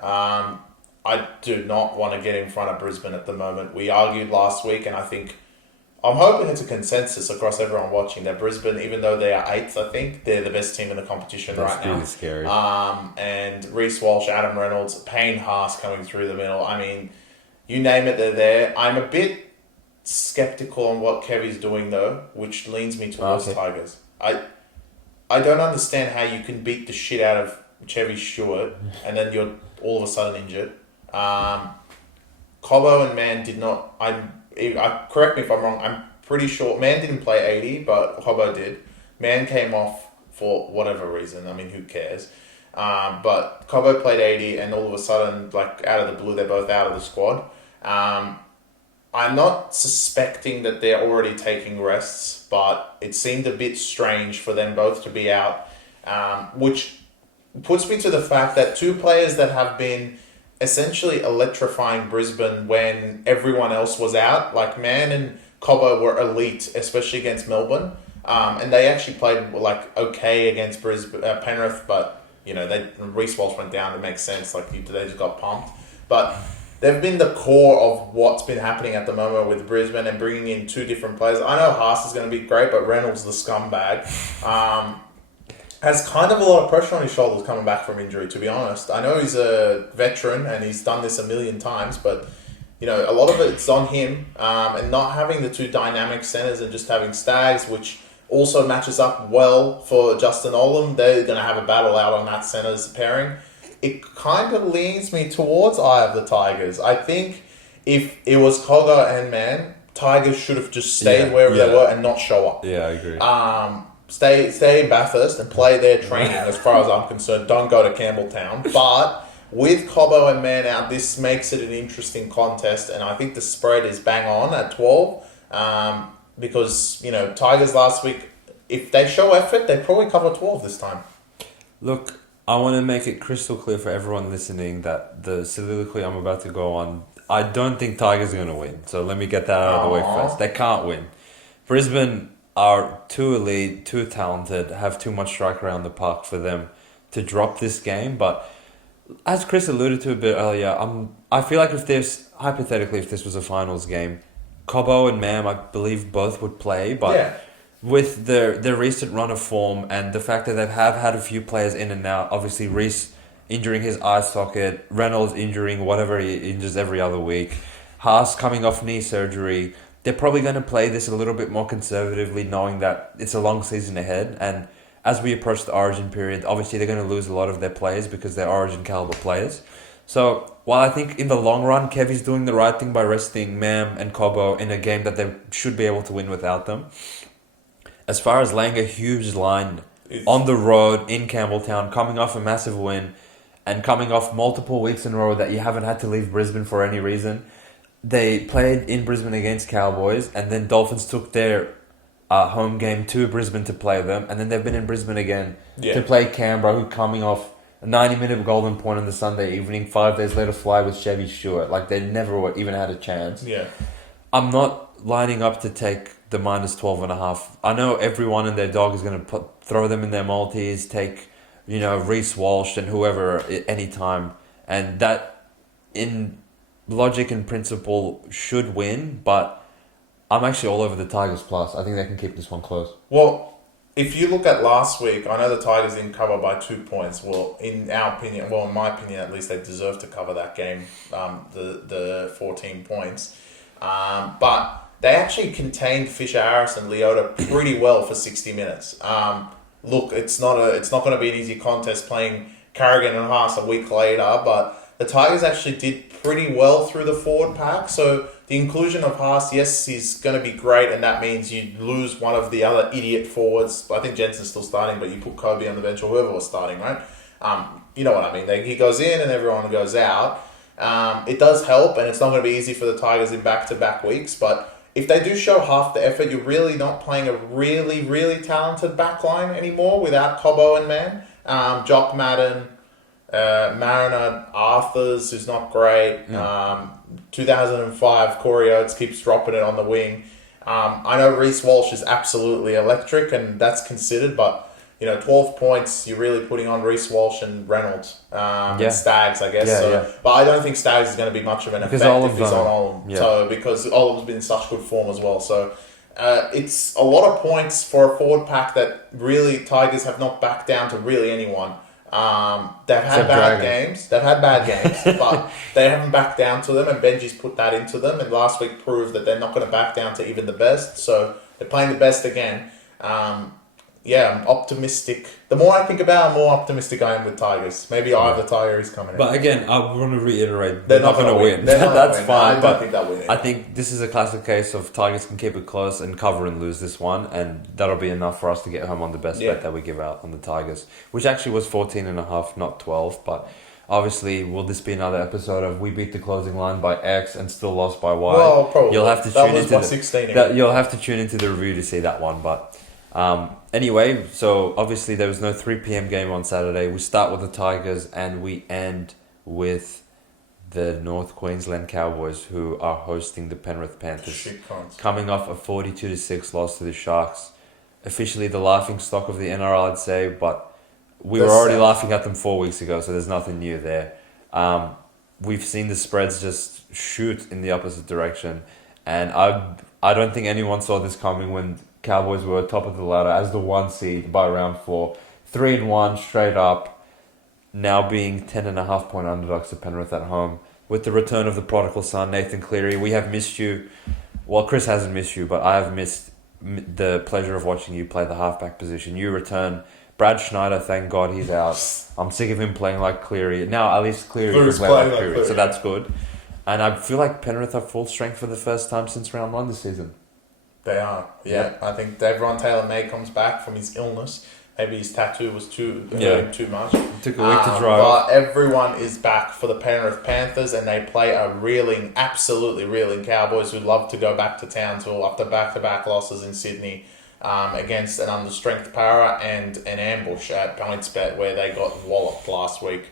I do not want to get in front of Brisbane at the moment. We argued last week, and I'm hoping it's a consensus across everyone watching that Brisbane, even though they are 8th, I think, they're the best team in the competition right now. That's really scary. And Reece Walsh, Adam Reynolds, Payne Haas coming through the middle. I mean, you name it, they're there. I'm a bit skeptical on what Kevy's doing, though, which leans me towards Tigers. I don't understand how you can beat the shit out of Chevy Stewart and then you're all of a sudden injured. Cobbo and Mann did not... correct me if I'm wrong, I'm pretty sure... Mann didn't play 80, but Cobbo did. Mann came off for whatever reason. I mean, who cares? But Cobbo played 80 and all of a sudden, like, out of the blue, they're both out of the squad. I'm not suspecting that they're already taking rests, but it seemed a bit strange for them both to be out, which puts me to the fact that 2 players that have been essentially electrifying Brisbane when everyone else was out, like Mann and Cobbo were elite, especially against Melbourne, and they actually played like okay against Penrith, but you know Reece Walsh went down. It makes sense, like they just got pumped, but they've been the core of what's been happening at the moment with Brisbane and bringing in 2 different players. I know Haas is going to be great, but Reynolds, the scumbag, has kind of a lot of pressure on his shoulders coming back from injury, to be honest. I know he's a veteran and he's done this a million times, but you know, a lot of it's on him, and not having the 2 dynamic centers and just having Stags, which also matches up well for Justin Olam. They're going to have a battle out on that centers pairing. It kind of leans me towards eye of the Tigers. I think if it was Cogger and Mann, Tigers should have just stayed wherever they were and not show up. Yeah, I agree. Stay in Bathurst and play their training as far as I'm concerned. Don't go to Campbelltown. But with Cobbo and Mann out, this makes it an interesting contest, and I think the spread is bang on at 12. Because, you know, Tigers last week, if they show effort, they probably cover 12 this time. Look, I want to make it crystal clear for everyone listening that the soliloquy I'm about to go on, I don't think Tigers are going to win. So let me get that out of the way first. They can't win. Brisbane are too elite, too talented, have too much strike around the park for them to drop this game. But as Chris alluded to a bit earlier, I feel like if this was a finals game, Cobbo and Mam, I believe both would play. But with their recent run of form and the fact that they have had a few players in and out, obviously Reece injuring his eye socket, Reynolds injuring whatever he injures every other week, Haas coming off knee surgery, they're probably going to play this a little bit more conservatively, knowing that it's a long season ahead. And as we approach the Origin period, obviously they're going to lose a lot of their players because they're Origin caliber players. So while I think in the long run, Kevy's doing the right thing by resting Mam and Cobbo in a game that they should be able to win without them, as far as laying a huge line on the road in Campbelltown, coming off a massive win and coming off multiple weeks in a row that you haven't had to leave Brisbane for any reason. They played in Brisbane against Cowboys, and then Dolphins took their home game to Brisbane to play them, and then they've been in Brisbane again to play Canberra, who coming off a 90-minute golden point on the Sunday evening, 5 days later fly with Chevy Stewart. Like, they never even had a chance. Yeah. I'm not lining up to take the minus 12.5. I know everyone and their dog is going to throw them in their multis, take, Reece Walsh and whoever at any time, and that in logic and principle should win, but I'm actually all over the Tigers plus. I think they can keep this one close. Well, if you look at last week, I know the Tigers didn't cover by 2 points. Well, in my opinion at least, they deserve to cover that game, the 14 points. But they actually contained Fisher Harris and Leota pretty well for 60 minutes. Look, it's not going to be an easy contest playing Carrigan and Haas a week later, but the Tigers actually did pretty well through the forward pack. So the inclusion of Haas, yes, is going to be great, and that means you lose one of the other idiot forwards. I think Jensen's still starting, but you put Kobe on the bench or whoever was starting, right? You know what I mean. He goes in and everyone goes out. It does help, and it's not going to be easy for the Tigers in back-to-back weeks, but if they do show half the effort, you're really not playing a really, really talented backline anymore without Cobbo and Man. Jock Madden, Mariner, Arthurs, who's not great. 2005, Corey Oates keeps dropping it on the wing. I know Reece Walsh is absolutely electric, and that's considered, but 12 points, you're really putting on Reece Walsh and Reynolds. And Staggs, I guess. But I don't think Staggs is going to be much of an effect if he's on Olam. Yeah. So, because Olam's been in such good form as well. So, it's a lot of points for a forward pack that really Tigers have not backed down to really anyone. They've had bad games, but they haven't backed down to them, and Benji's put that into them, and last week proved that they're not going to back down to even the best. So, they're playing the best again. I'm optimistic. The more I think about it, the more optimistic I am with Tigers. Maybe I have the Tigers coming in. But again, I want to reiterate, they're not going to win. That's fine. I don't think they'll win. I think this is a classic case of Tigers can keep it close and cover and lose this one, and that'll be enough for us to get home on the best bet that we give out on the Tigers, which actually was 14.5, not 12. But obviously, will this be another episode of we beat the closing line by X and still lost by Y? Well, probably. You'll have to you'll have to tune into the review to see that one, but. Anyway, so obviously there was no 3 p.m. game on Saturday. We start with the Tigers and we end with the North Queensland Cowboys, who are hosting the Penrith Panthers, coming off a 42-6 loss to the Sharks. Officially the laughing stock of the NRL, I'd say, but we were already laughing at them 4 weeks ago, so there's nothing new there. We've seen the spreads just shoot in the opposite direction, and I don't think anyone saw this coming when Cowboys were top of the ladder as the 1 seed by round 4. 3-1 straight up, now being 10.5 point underdogs to Penrith at home. With the return of the prodigal son, Nathan Cleary, we have missed you. Well, Chris hasn't missed you, but I have missed the pleasure of watching you play the halfback position. You return. Brad Schneider, thank God he's out. I'm sick of him playing like Cleary. Now, at least Cleary can play like Cleary, so that's good. And I feel like Penrith are full strength for the first time since round 1 this season. They are, yeah. I think Davron Taylor-May comes back from his illness. Maybe his tattoo was too much. It took a week to dry off. But everyone is back for the Penrith Panthers, and they play a absolutely reeling Cowboys who love to go back to Townsville after back-to-back losses in Sydney. against an understrength para and an ambush at PointsBet where they got walloped last week.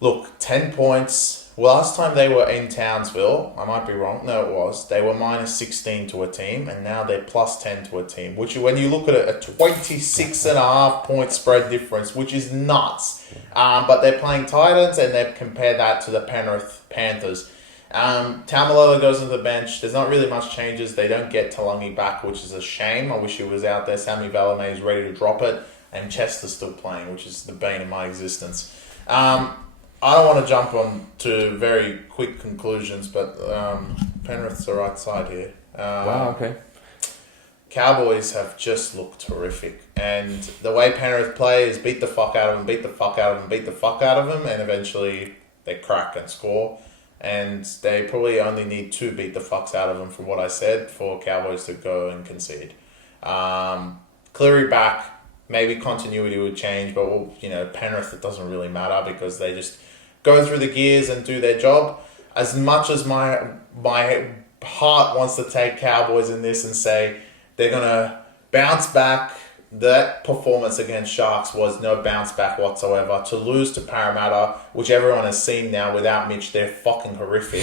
Look, 10 points. Last time they were in Townsville, I might be wrong, no it was, they were minus 16 to a team, and now they're plus 10 to a team, which when you look at it, a 26.5 point spread difference, which is nuts. But they're playing Titans, and they've compared that to the Penrith Panthers. Taumalolo goes on the bench. There's not really much changes. They don't get Talangi back, which is a shame. I wish he was out there. Sammy Valame is ready to drop it, and Chester's still playing, which is the bane of my existence. I don't want to jump on to very quick conclusions, but Penrith's the right side here. Wow, okay. Cowboys have just looked terrific. And the way Penrith play is beat the fuck out of them, beat the fuck out of them, beat the fuck out of them, and eventually they crack and score. And they probably only need to beat the fucks out of them, from what I said, for Cowboys to go and concede. Cleary back, maybe continuity would change, but Penrith, it doesn't really matter because they just go through the gears and do their job. As much as my heart wants to take Cowboys in this and say they're going to bounce back, that performance against Sharks was no bounce back whatsoever. To lose to Parramatta, which everyone has seen now without Mitch, they're fucking horrific.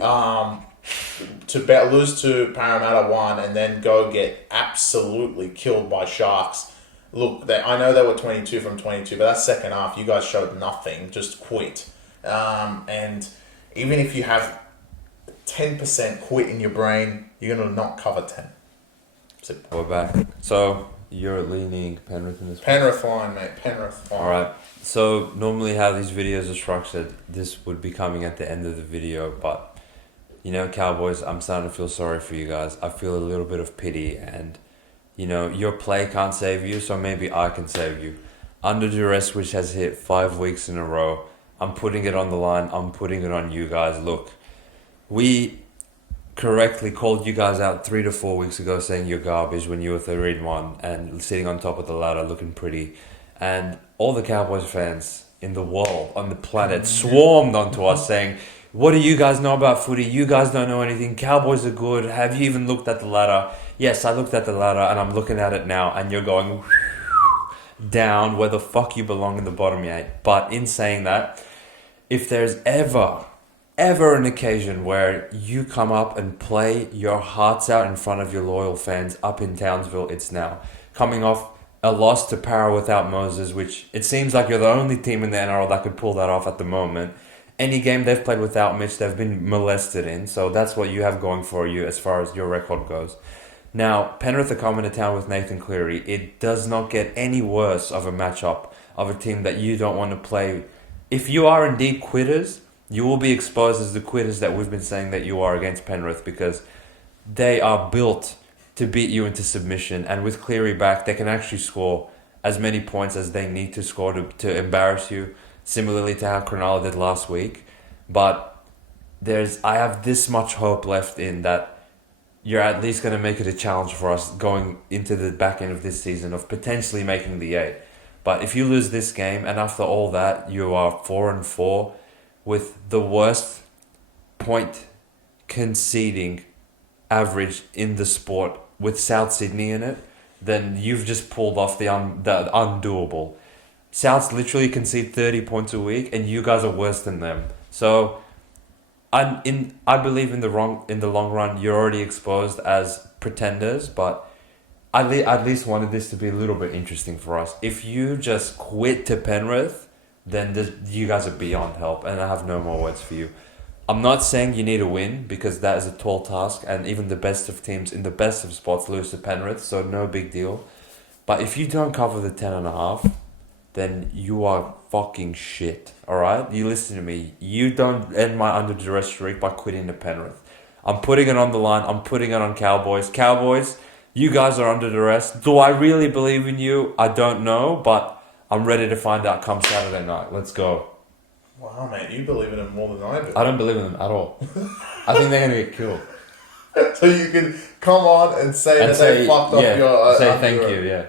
To lose to Parramatta 1 and then go get absolutely killed by Sharks. Look, I know they were 22 from 22, but that second half, you guys showed nothing, just quit. And even if you have 10% quit in your brain, you're going to not cover 10. We're back. So, you're leaning Penrith in this one? Penrith line, mate. Penrith line. Alright. So, normally how these videos are structured, this would be coming at the end of the video, but, Cowboys, I'm starting to feel sorry for you guys. I feel a little bit of pity, and your play can't save you, so maybe I can save you. Under Duress, which has hit 5 weeks in a row, I'm putting it on the line. I'm putting it on you guys. Look, we correctly called you guys out 3 to 4 weeks ago saying you're garbage when you were 3-1 and sitting on top of the ladder looking pretty. And all the Cowboys fans in the world, on the planet, swarmed onto us saying, what do you guys know about footy? You guys don't know anything. Cowboys are good. Have you even looked at the ladder? Yes, I looked at the ladder and I'm looking at it now, and you're going down where the fuck you belong in the bottom 8. But in saying that, if there's ever an occasion where you come up and play your hearts out in front of your loyal fans up in Townsville, it's now. Coming off a loss to Para without Moses, which it seems like you're the only team in the NRL that could pull that off at the moment. Any game they've played without Mitch, they've been molested in. So that's what you have going for you as far as your record goes. Now, Penrith are coming to town with Nathan Cleary. It does not get any worse of a matchup of a team that you don't want to play. If you are indeed quitters, you will be exposed as the quitters that we've been saying that you are against Penrith, because they are built to beat you into submission. And with Cleary back, they can actually score as many points as they need to score to embarrass you, similarly to how Cronulla did last week. But I have this much hope left in that you're at least going to make it a challenge for us going into the back end of this season of potentially making the 8. But if you lose this game, and after all that, you are 4-4 with the worst point conceding average in the sport with South Sydney in it, then you've just pulled off the undoable. Souths literally concede 30 points a week, and you guys are worse than them. So, I believe in the long run, you're already exposed as pretenders, but I at least wanted this to be a little bit interesting for us. If you just quit to Penrith, then you guys are beyond help, and I have no more words for you. I'm not saying you need to win, because that is a tall task, and even the best of teams in the best of spots lose to Penrith, so no big deal. But if you don't cover the 10.5, then you are fucking shit, alright? You listen to me. You don't end my under duress streak by quitting to Penrith. I'm putting it on the line. I'm putting it on Cowboys. Cowboys, you guys are under duress. Do I really believe in you? I don't know, but I'm ready to find out come Saturday night. Let's go. Wow, mate, you believe in them more than I do. I don't believe in them at all. I think they're going to get killed. So you can come on and say that they fucked up your... say thank you, yeah.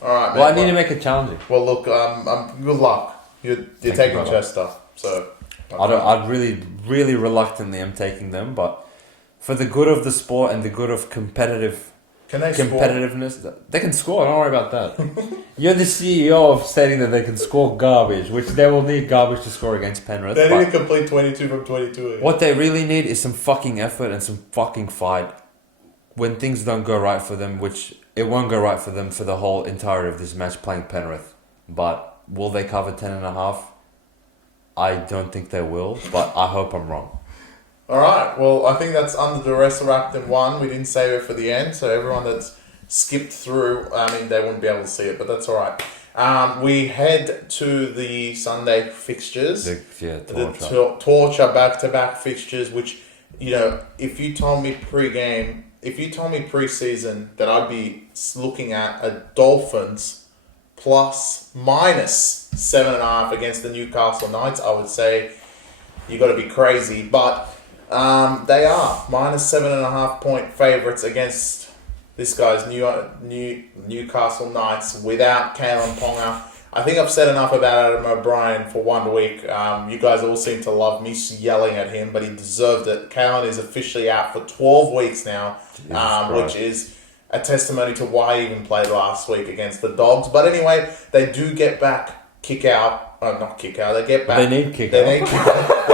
All right, well, I need to make it challenging. Well, look, good luck. You're taking Chester, so... I'd really, really reluctantly am taking them, but for the good of the sport and the good of competitiveness. They can score. Don't worry about that. You're the CEO of stating that they can score garbage, which they will need garbage to score against Penrith. They need to complete 22 from 22. What they really need is some fucking effort and some fucking fight. When things don't go right for them, which it won't go right for them for the whole entirety of this match playing Penrith. But will they cover 10.5? I don't think they will, but I hope I'm wrong. All right. Well, I think that's under Duress wrapped in one. We didn't save it for the end, so everyone that's skipped through, they wouldn't be able to see it, but that's all right. We head to the Sunday fixtures. The torture back-to-back fixtures, which, if you told me pre-season that I'd be looking at a Dolphins plus minus 7.5 against the Newcastle Knights, I would say you got to be crazy, but they are minus 7.5 point favourites against this guy's Newcastle Knights without Kalen Ponga. I think I've said enough about Adam O'Brien for 1 week. You guys all seem to love me yelling at him, but he deserved it. Kalen is officially out for 12 weeks now, which is a testimony to why he even played last week against the Dogs. But anyway, they do get back They get back. They need kick out. They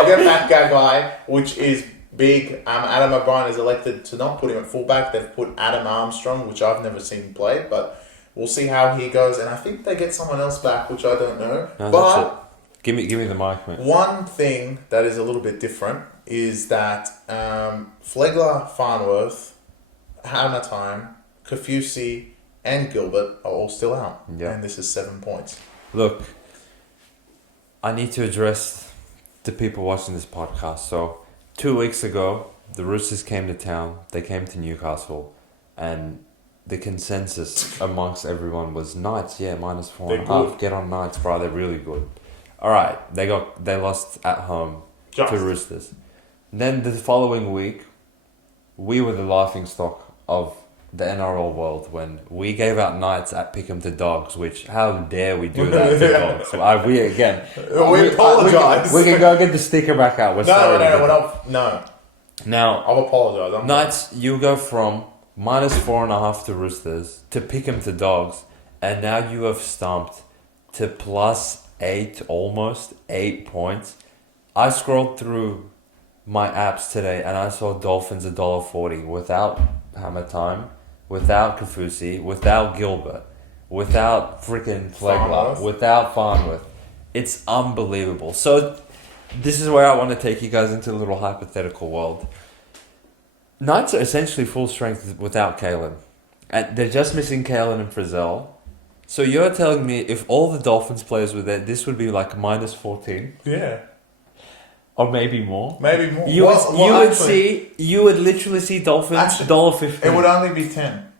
get back Gagai, which is big. Adam O'Brien is elected to not put him at fullback. They've put Adam Armstrong, which I've never seen play, but we'll see how he goes. And I think they get someone else back, which I don't know. No, but give me the mic, mate. One thing that is a little bit different is that Flegler, Farnworth, Hammer Time, Kafusi, and Gilbert are all still out. Yeah. And this is 7 points. Look, I need to address the people watching this podcast. So, 2 weeks ago, the Roosters came to town. They came to Newcastle, and the consensus amongst everyone was Knights. Yeah, minus 4.5. Get on Knights, bro. They're really good. All right, they lost at home to Roosters. Then the following week, we were the laughingstock of the NRL world when we gave out Knights at Pick'em to Dogs, which, how dare we do that to Dogs? We apologise. We can go get the sticker back out. No. Now, I'll apologise. Knights, you go from minus 4.5 to Roosters to Pick'em to Dogs, and now you have stumped to plus 8, almost 8 points. I scrolled through my apps today and I saw Dolphins $1.40 without Hammer Time, without Kafusi, without Gilbert, without freaking Flegler, without Farnworth. It's unbelievable. So this is where I want to take you guys into a little hypothetical world. Knights are essentially full strength without Kalen. And they're just missing Kalen and Frizzell. So you're telling me if all the Dolphins players were there, this would be like minus 14? Yeah. Or maybe more. You would literally see Dolphins $1.50. It would only be 10.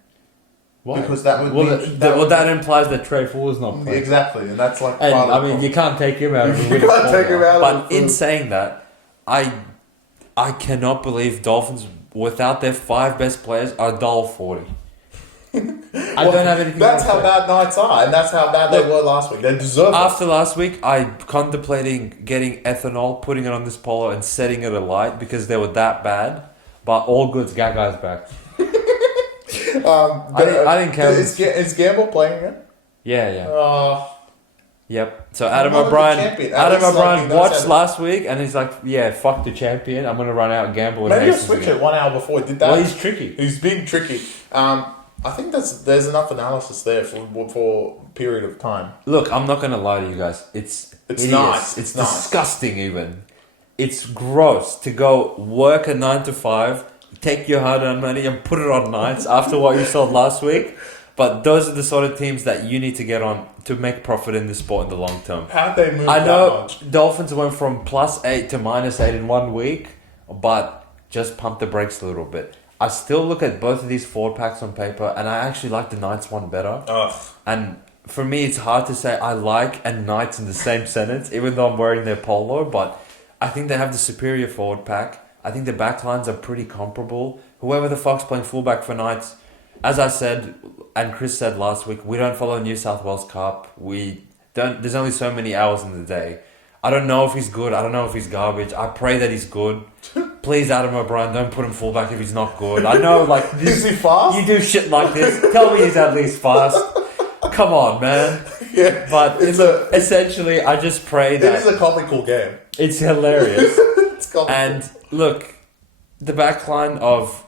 Why? Because that would that implies that Trey Full is not playing. Exactly, and that's like. And you can't take him out. But in saying that, I cannot believe Dolphins without their 5 best players are $1.40. I don't have anything. That's how bad Knights are, and that's how bad they were last week. They deserve it. After last week, I contemplating getting ethanol, putting it on this polo, and setting it alight because they were that bad. But all good's Gagai's back. I didn't care. Is Gamble playing again? Yeah. Yep. So Adam O'Brien watched last week, and he's like, "Yeah, fuck the champion. I'm gonna run out and gamble." Maybe he'll switch it 1 hour before he did that. Well, he's tricky. He's being tricky. I think there's enough analysis there for a period of time. Look, I'm not gonna lie to you guys. It's nice. It's disgusting. Even it's gross to go work a 9 to 5, take your hard-earned money and put it on Knights after what you sold last week. But those are the sort of teams that you need to get on to make profit in the sport in the long term. How'd they move? I know Dolphins went from plus 8 to minus 8 in 1 week, but just pump the brakes a little bit. I still look at both of these forward packs on paper, and I actually like the Knights one better. Ugh. And for me, it's hard to say I like and Knights in the same sentence, even though I'm wearing their polo. But I think they have the superior forward pack. I think the backlines are pretty comparable. Whoever the fuck's playing fullback for Knights, as I said, and Chris said last week, we don't follow New South Wales Cup. There's only so many hours in the day. I don't know if he's good. I don't know if he's garbage. I pray that he's good. please, Adam O'Brien, don't put him fullback if he's not good. I know, like, Is he fast? You do shit like this. Tell me he's at least fast. Come on, man. Yeah, But essentially, I just pray that... It is a comical game. It's hilarious. It's comical. And look, the backline of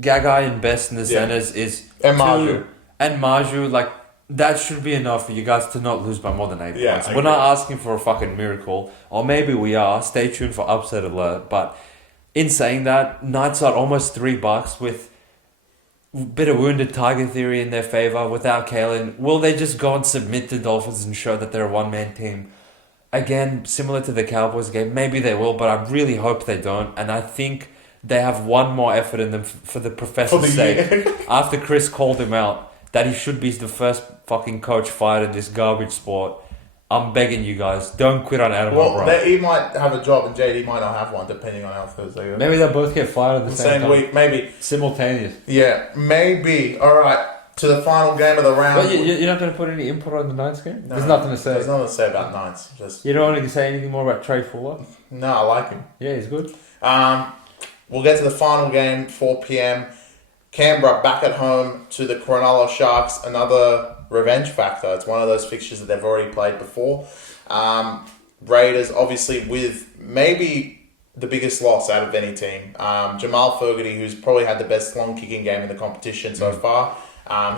Gagai and Best in the centres is... And Marju. And Marju, like, that should be enough for you guys to not lose by more than 8 points. We're not asking for a fucking miracle. Or maybe we are. Stay tuned for upset alert. But in saying that, Knights are almost $3 with a bit of wounded tiger theory in their favour without Kalen. Will they just go and submit to Dolphins and show that they're a one-man team? Again, similar to the Cowboys game, maybe they will, but I really hope they don't. And I think they have one more effort in them for the professor's sake. After Chris called him out, that he should be the first fucking coach fired in this garbage sport. I'm begging you guys, don't quit on Adam O'Brien. He might have a job and JD might not have one, depending on how Thursday goes. Maybe they'll both get fired at the same time. Week, maybe. Simultaneous. Yeah, maybe. All right, to the final game of the round. Well, you're not going to put any input on the Knights game? No, there's nothing to say. There's nothing to say about Knights. You don't want to say anything more about Trey Fuller? No, I like him. Yeah, he's good. We'll get to the final game, 4 p.m. Canberra back at home to the Cronulla Sharks. Another revenge factor. It's one of those fixtures that they've already played before. Raiders, obviously, with maybe the biggest loss out of any team. Jamal Fogarty, who's probably had the best long kicking game in the competition so far.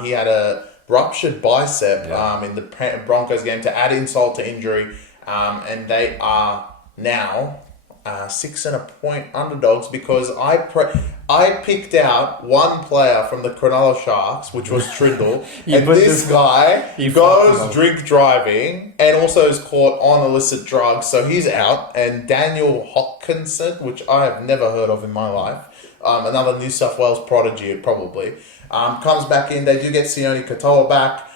He had a ruptured bicep in the Broncos game to add insult to injury. And they are now 6.5-point underdogs because I picked out one player from the Cronulla Sharks, which was Trindle, and this guy goes drink driving and also is caught on illicit drugs, so he's out. And Daniel Hopkinson, which I have never heard of in my life, another New South Wales prodigy probably, comes back in. They do get Sione Katoa back.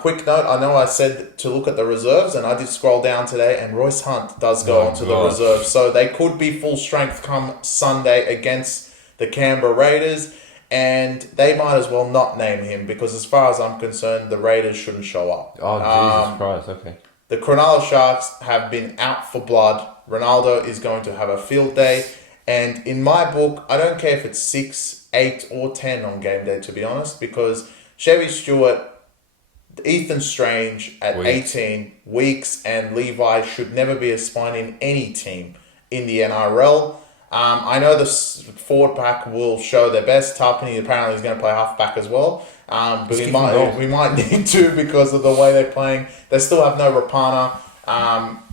Quick note, I know I said to look at the reserves, and I did scroll down today, and Royce Hunt does go onto the reserves. So they could be full strength come Sunday against the Canberra Raiders, and they might as well not name him because as far as I'm concerned, the Raiders shouldn't show up. Oh, Jesus Christ, okay. The Cronulla Sharks have been out for blood. Ronaldo is going to have a field day, and in my book, I don't care if it's 6, 8, or 10 on game day, to be honest, because Chevy Stewart, Ethan Strange at 18 weeks, and Levi should never be a spine in any team in the NRL. I know the forward pack will show their best. Tarpany apparently is going to play halfback as well. But we might need to because of the way they're playing. They still have no Rapana.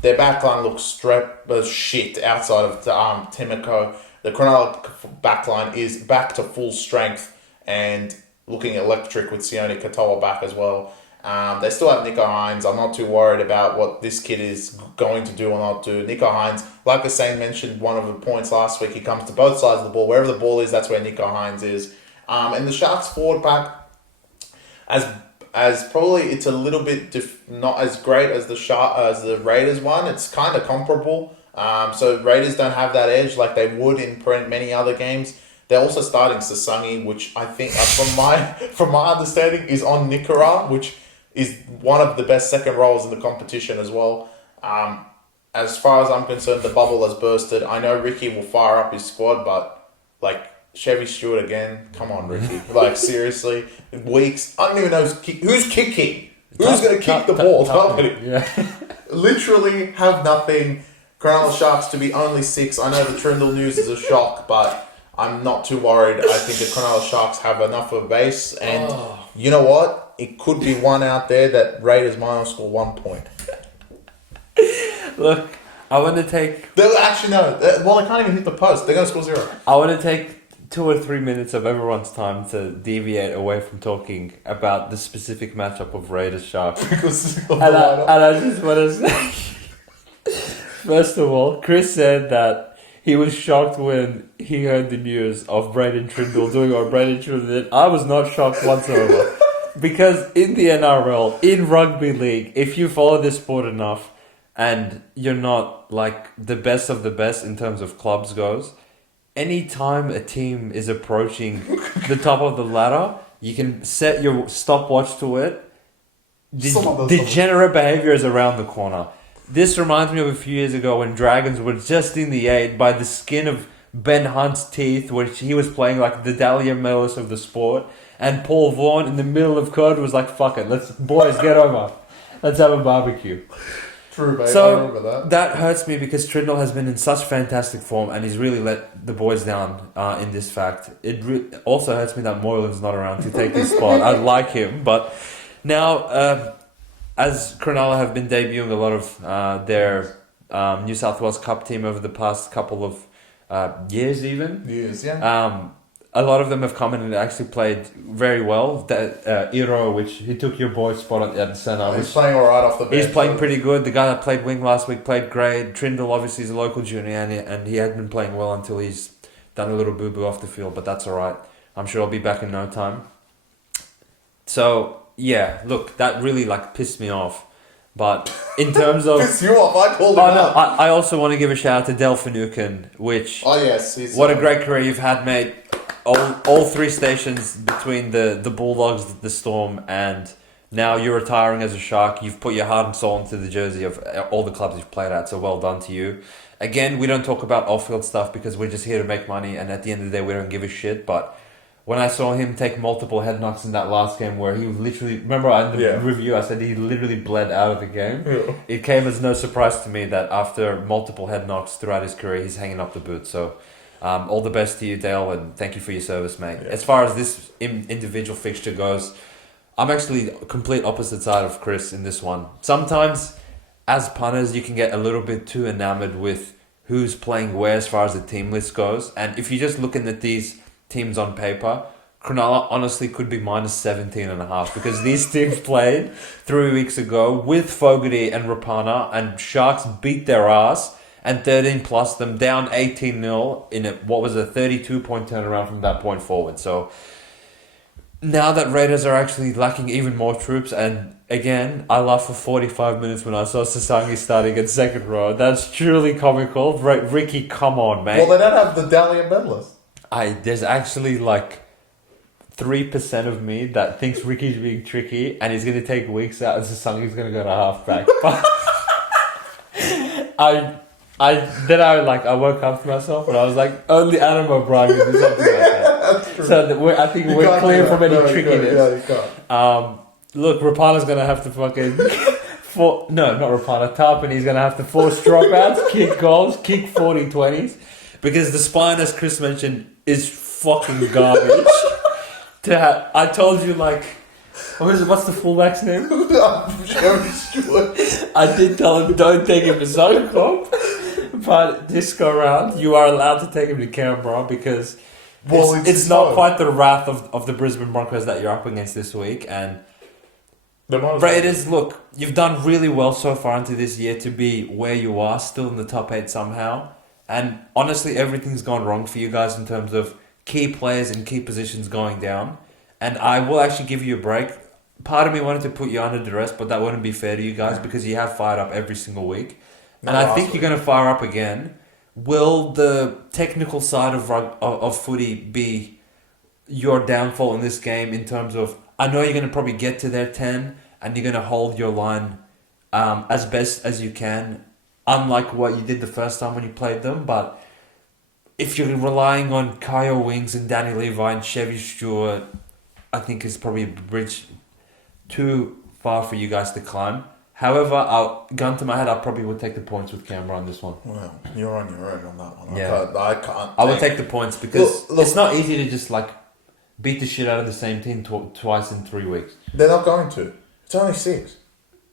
Their backline looks shit outside of Timoko. The Cronulla backline is back to full strength and looking electric with Sione Katoa back as well. They still have Nico Hines. I'm not too worried about what this kid is going to do or not do. Nico Hines, like Hussein mentioned one of the points last week, he comes to both sides of the ball. Wherever the ball is, that's where Nico Hines is. And the Sharks forward pack, as probably it's a little bit not as great as the Raiders one. It's kind of comparable. So Raiders don't have that edge like they would in many other games. They're also starting Sasangi, which I think, from my understanding, is on Nicaragua, which is one of the best second rows in the competition as well. As far as I'm concerned, the bubble has bursted. I know Ricky will fire up his squad, but Chevy Stewart again, come on, Ricky. Seriously, weeks. I don't even know who's kicking. Who's going to kick the ball? Yeah. Literally have nothing. Cronulla Sharks to be only 6. I know the Trindle news is a shock, but I'm not too worried. I think the Cronulla Sharks have enough of a base, and you know what? It could be one out there that Raiders might score 1 point. Look, I want to take... They'll actually no. Well, they can't even hit the post. They're going to score 0. I want to take 2 or 3 minutes of everyone's time to deviate away from talking about the specific matchup of Raiders Sharks. And I just want to say, first of all, Chris said that he was shocked when he heard the news of Braden Trindle doing what Braden Trindle did. I was not shocked whatsoever. Because in the NRL, in rugby league, if you follow this sport enough and you're not the best of the best in terms of clubs goes, anytime a team is approaching the top of the ladder, you can set your stopwatch to it. Degenerate behavior is around the corner. This reminds me of a few years ago when Dragons were just in the 8 by the skin of Ben Hunt's teeth, which he was playing like the Dahlia medalist of the sport, and Paul Vaughan in the middle of code was like, "Fuck it, boys get over, let's have a barbecue." True, mate. So I remember that hurts me because Trindle has been in such fantastic form and he's really let the boys down in this fact. It also hurts me that Moylan's not around to take his spot. I like him, but now as Cronulla have been debuting a lot of their New South Wales Cup team over the past couple of years even. Years, yeah. A lot of them have come in and actually played very well. Iro, which he took your boy's spot at the centre. He's playing all right off the bench. He's playing pretty good. The guy that played wing last week played great. Trindle obviously is a local junior and he had been playing well until he's done a little boo-boo off the field, but that's all right. I'm sure he'll be back in no time. So, yeah, look, that really pissed me off. But in terms of... Pissed you off? I called him out. I also want to give a shout out to Del Finucane, which... Oh, yes. What a great career you've had, mate. All three stations between the Bulldogs, the Storm, and now you're retiring as a Shark. You've put your heart and soul into the jersey of all the clubs you've played at, so well done to you. Again, we don't talk about off-field stuff because we're just here to make money, and at the end of the day, we don't give a shit. But when I saw him take multiple head knocks in that last game where he literally... Remember in the review, I said he literally bled out of the game? Yeah. It came as no surprise to me that after multiple head knocks throughout his career, he's hanging up the boot, so... all the best to you, Dale, and thank you for your service, mate. Yeah. As far as this individual fixture goes, I'm actually a complete opposite side of Chris in this one. Sometimes, as punters, you can get a little bit too enamored with who's playing where as far as the team list goes. And if you're just looking at these teams on paper, Cronulla honestly could be minus 17.5 because these teams played 3 weeks ago with Fogarty and Rapana, and Sharks beat their ass. And 13 plus them down 18-0 in what was a 32-point turnaround from that point forward. So now that Raiders are actually lacking even more troops, and again, I laughed for 45 minutes when I saw Sasangi starting at second row. That's truly comical. Ricky, come on, mate. Well, they don't have the Dahlia medalist. There's actually 3% of me that thinks Ricky's being tricky and he's going to take weeks out and Sasangi's going to go to halfback. But I woke up to myself and I was like, only Adam O'Brien can do something like that. That's true. So I think we're clear from any trickiness. Yeah, you can't. Look, Rapana's going to have to fucking... not Rapana. Tarpany's going to have to force dropouts, kick goals, kick 40-20s. Because the spine, as Chris mentioned, is fucking garbage. I told you, what's the fullback's name? Jeremy Stewart. I did tell him, don't take him to Suncorp. But this go round, you are allowed to take him to Canberra because it's not quite the wrath of the Brisbane Broncos that you're up against this week. And Raiders, look, you've done really well so far into this year to be where you are, still in the top 8 somehow. And honestly, everything's gone wrong for you guys in terms of key players and key positions going down. And I will actually give you a break. Part of me wanted to put you under duress, but that wouldn't be fair to you guys because you have fired up every single week. And I think you're going to fire up again. Will the technical side of footy be your downfall in this game in terms of... I know you're going to probably get to their 10 and you're going to hold your line as best as you can, unlike what you did the first time when you played them. But if you're relying on Kyle Wings and Danny Levi and Chevy Stewart, I think is probably a bridge too far for you guys to climb. However, gun to my head, I probably would take the points with Canberra on this one. Well, you're on your own on that one. Yeah. I can't. I would take the points because Look, it's not easy to just beat the shit out of the same team twice in 3 weeks. They're not going to. It's only 6.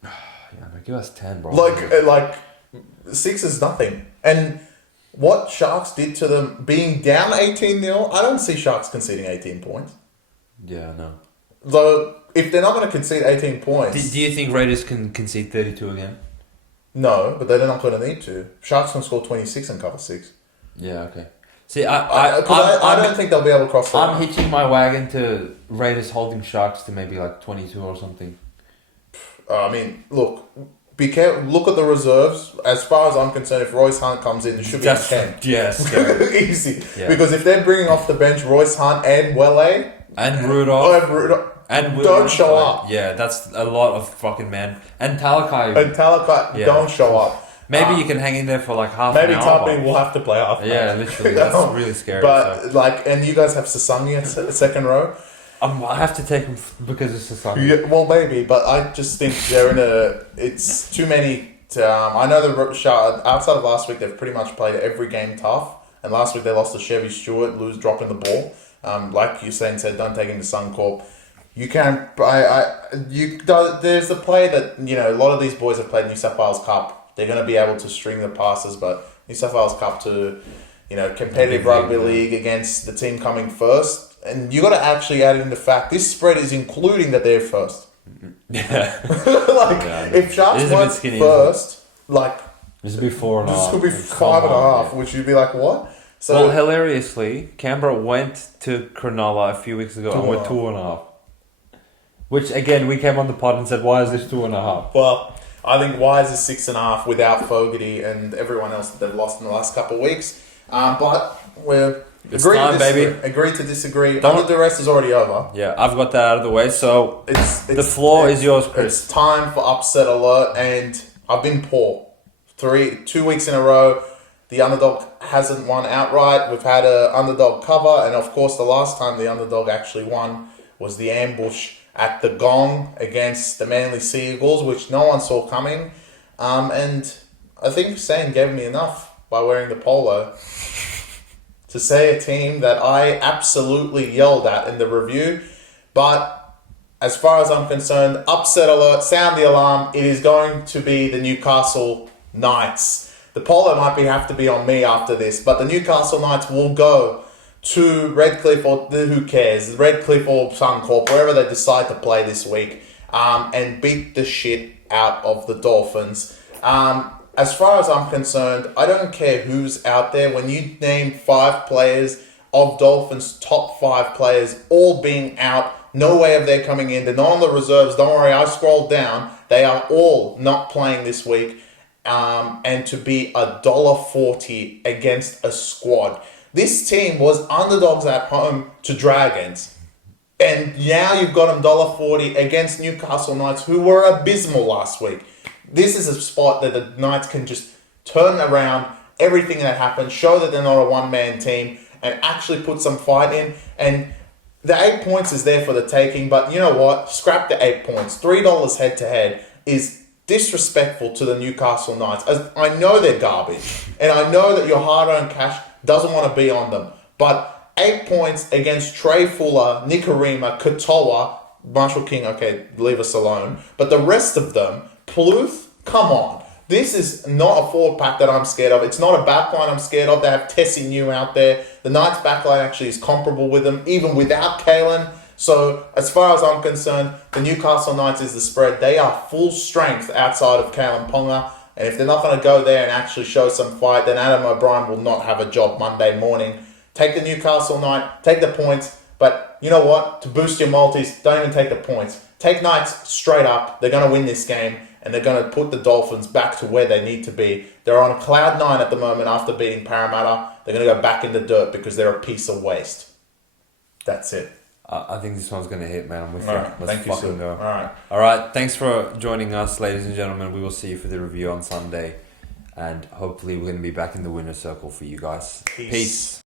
Yeah, no, give us 10, bro. 6 is nothing. And what Sharks did to them, being down 18-0, I don't see Sharks conceding 18 points. Yeah, no. So if they're not going to concede 18 points... Do you think Raiders can concede 32 again? No, but they're not going to need to. Sharks can score 26 and cover 6. Yeah, okay. See, I don't think they'll be able to cross that. I'm hitching my wagon to Raiders holding Sharks to maybe 22 or something. Look, be careful. Look at the reserves. As far as I'm concerned, if Royce Hunt comes in, it should be 10. Yes. Easy. Yeah. Because if they're bringing off the bench Royce Hunt and Welle... And Rudolph. And don't show up. Yeah, that's a lot of fucking man. And Talakai. Don't show up. Maybe you can hang in there for like half Maybe an hour. Tapping will have to play half. Yeah, literally. That's really scary. But and you guys have Sasangi at second row. I have to take him because it's Sasangi. Yeah, well, maybe, but I just think they're in a. It's too many. I know the outside of last week, they've pretty much played every game tough. And last week they lost to Chevy Stewart, dropping the ball. Like Hussein said, don't take him to Suncorp. You can. There's a play that a lot of these boys have played New South Wales Cup. They're going to be able to string the passes, but New South Wales Cup to competitive rugby league against the team coming first, and you got to actually add in the fact this spread is including that they're first. Yeah. If Sharks weren't first, this would be 4.5. This could be 5.5, which you'd be like, what? So hilariously, Canberra went to Cronulla a few weeks ago and went 2.5. Which again, we came on the pod and said, "Why is this 2.5?" Well, I think Wise is 6.5 without Fogarty and everyone else that they've lost in the last couple of weeks. But we're agree to disagree. The Duress is already over. Yeah, I've got that out of the way. So the floor is yours, Chris. It's time for upset alert, and I've been poor. 2 weeks in a row. The underdog hasn't won outright. We've had an underdog cover, and of course, the last time the underdog actually won was the ambush at the Gong against the Manly Sea Eagles, which no one saw coming. And I think Hussein gave me enough by wearing the polo to say a team that I absolutely yelled at in the review. But as far as I'm concerned, upset alert, sound the alarm. It is going to be the Newcastle Knights. The polo might have to be on me after this, but the Newcastle Knights will go to Redcliffe or who cares, Redcliffe or Suncorp, wherever they decide to play this week, and beat the shit out of the Dolphins. As far as I'm concerned, I don't care who's out there. When you name 5 players of Dolphins' top 5 players all being out, no way of they coming in. They're not on the reserves. Don't worry, I scrolled down. They are all not playing this week. And to be $1.40 against a squad. This team was underdogs at home to Dragons. And now you've got them $1.40 against Newcastle Knights, who were abysmal last week. This is a spot that the Knights can just turn around everything that happened, show that they're not a one-man team, and actually put some fight in. And the 8 points is there for the taking, but you know what? Scrap the 8 points. $3 head-to-head is disrespectful to the Newcastle Knights. As I know they're garbage, and I know that your hard-earned cash doesn't want to be on them. But 8 points against Trey Fuller, Nikorima, Katoa, Marshall King, okay, leave us alone. But the rest of them, Plouffe, come on. This is not a forward pack that I'm scared of. It's not a backline I'm scared of. They have Tessie New out there. The Knights backline actually is comparable with them, even without Kalen. So, as far as I'm concerned, the Newcastle Knights is the spread. They are full strength outside of Kalen Ponga. And if they're not going to go there and actually show some fight, then Adam O'Brien will not have a job Monday morning. Take the Newcastle Knight, take the points. But you know what? To boost your multis, don't even take the points. Take Knights straight up. They're going to win this game. And they're going to put the Dolphins back to where they need to be. They're on cloud 9 at the moment after beating Parramatta. They're going to go back in the dirt because they're a piece of waste. That's it. I think this one's going to hit, man. All right. Thank you, sir. Go. All right. Thanks for joining us, ladies and gentlemen. We will see you for the review on Sunday. And hopefully we're going to be back in the winner's circle for you guys. Peace.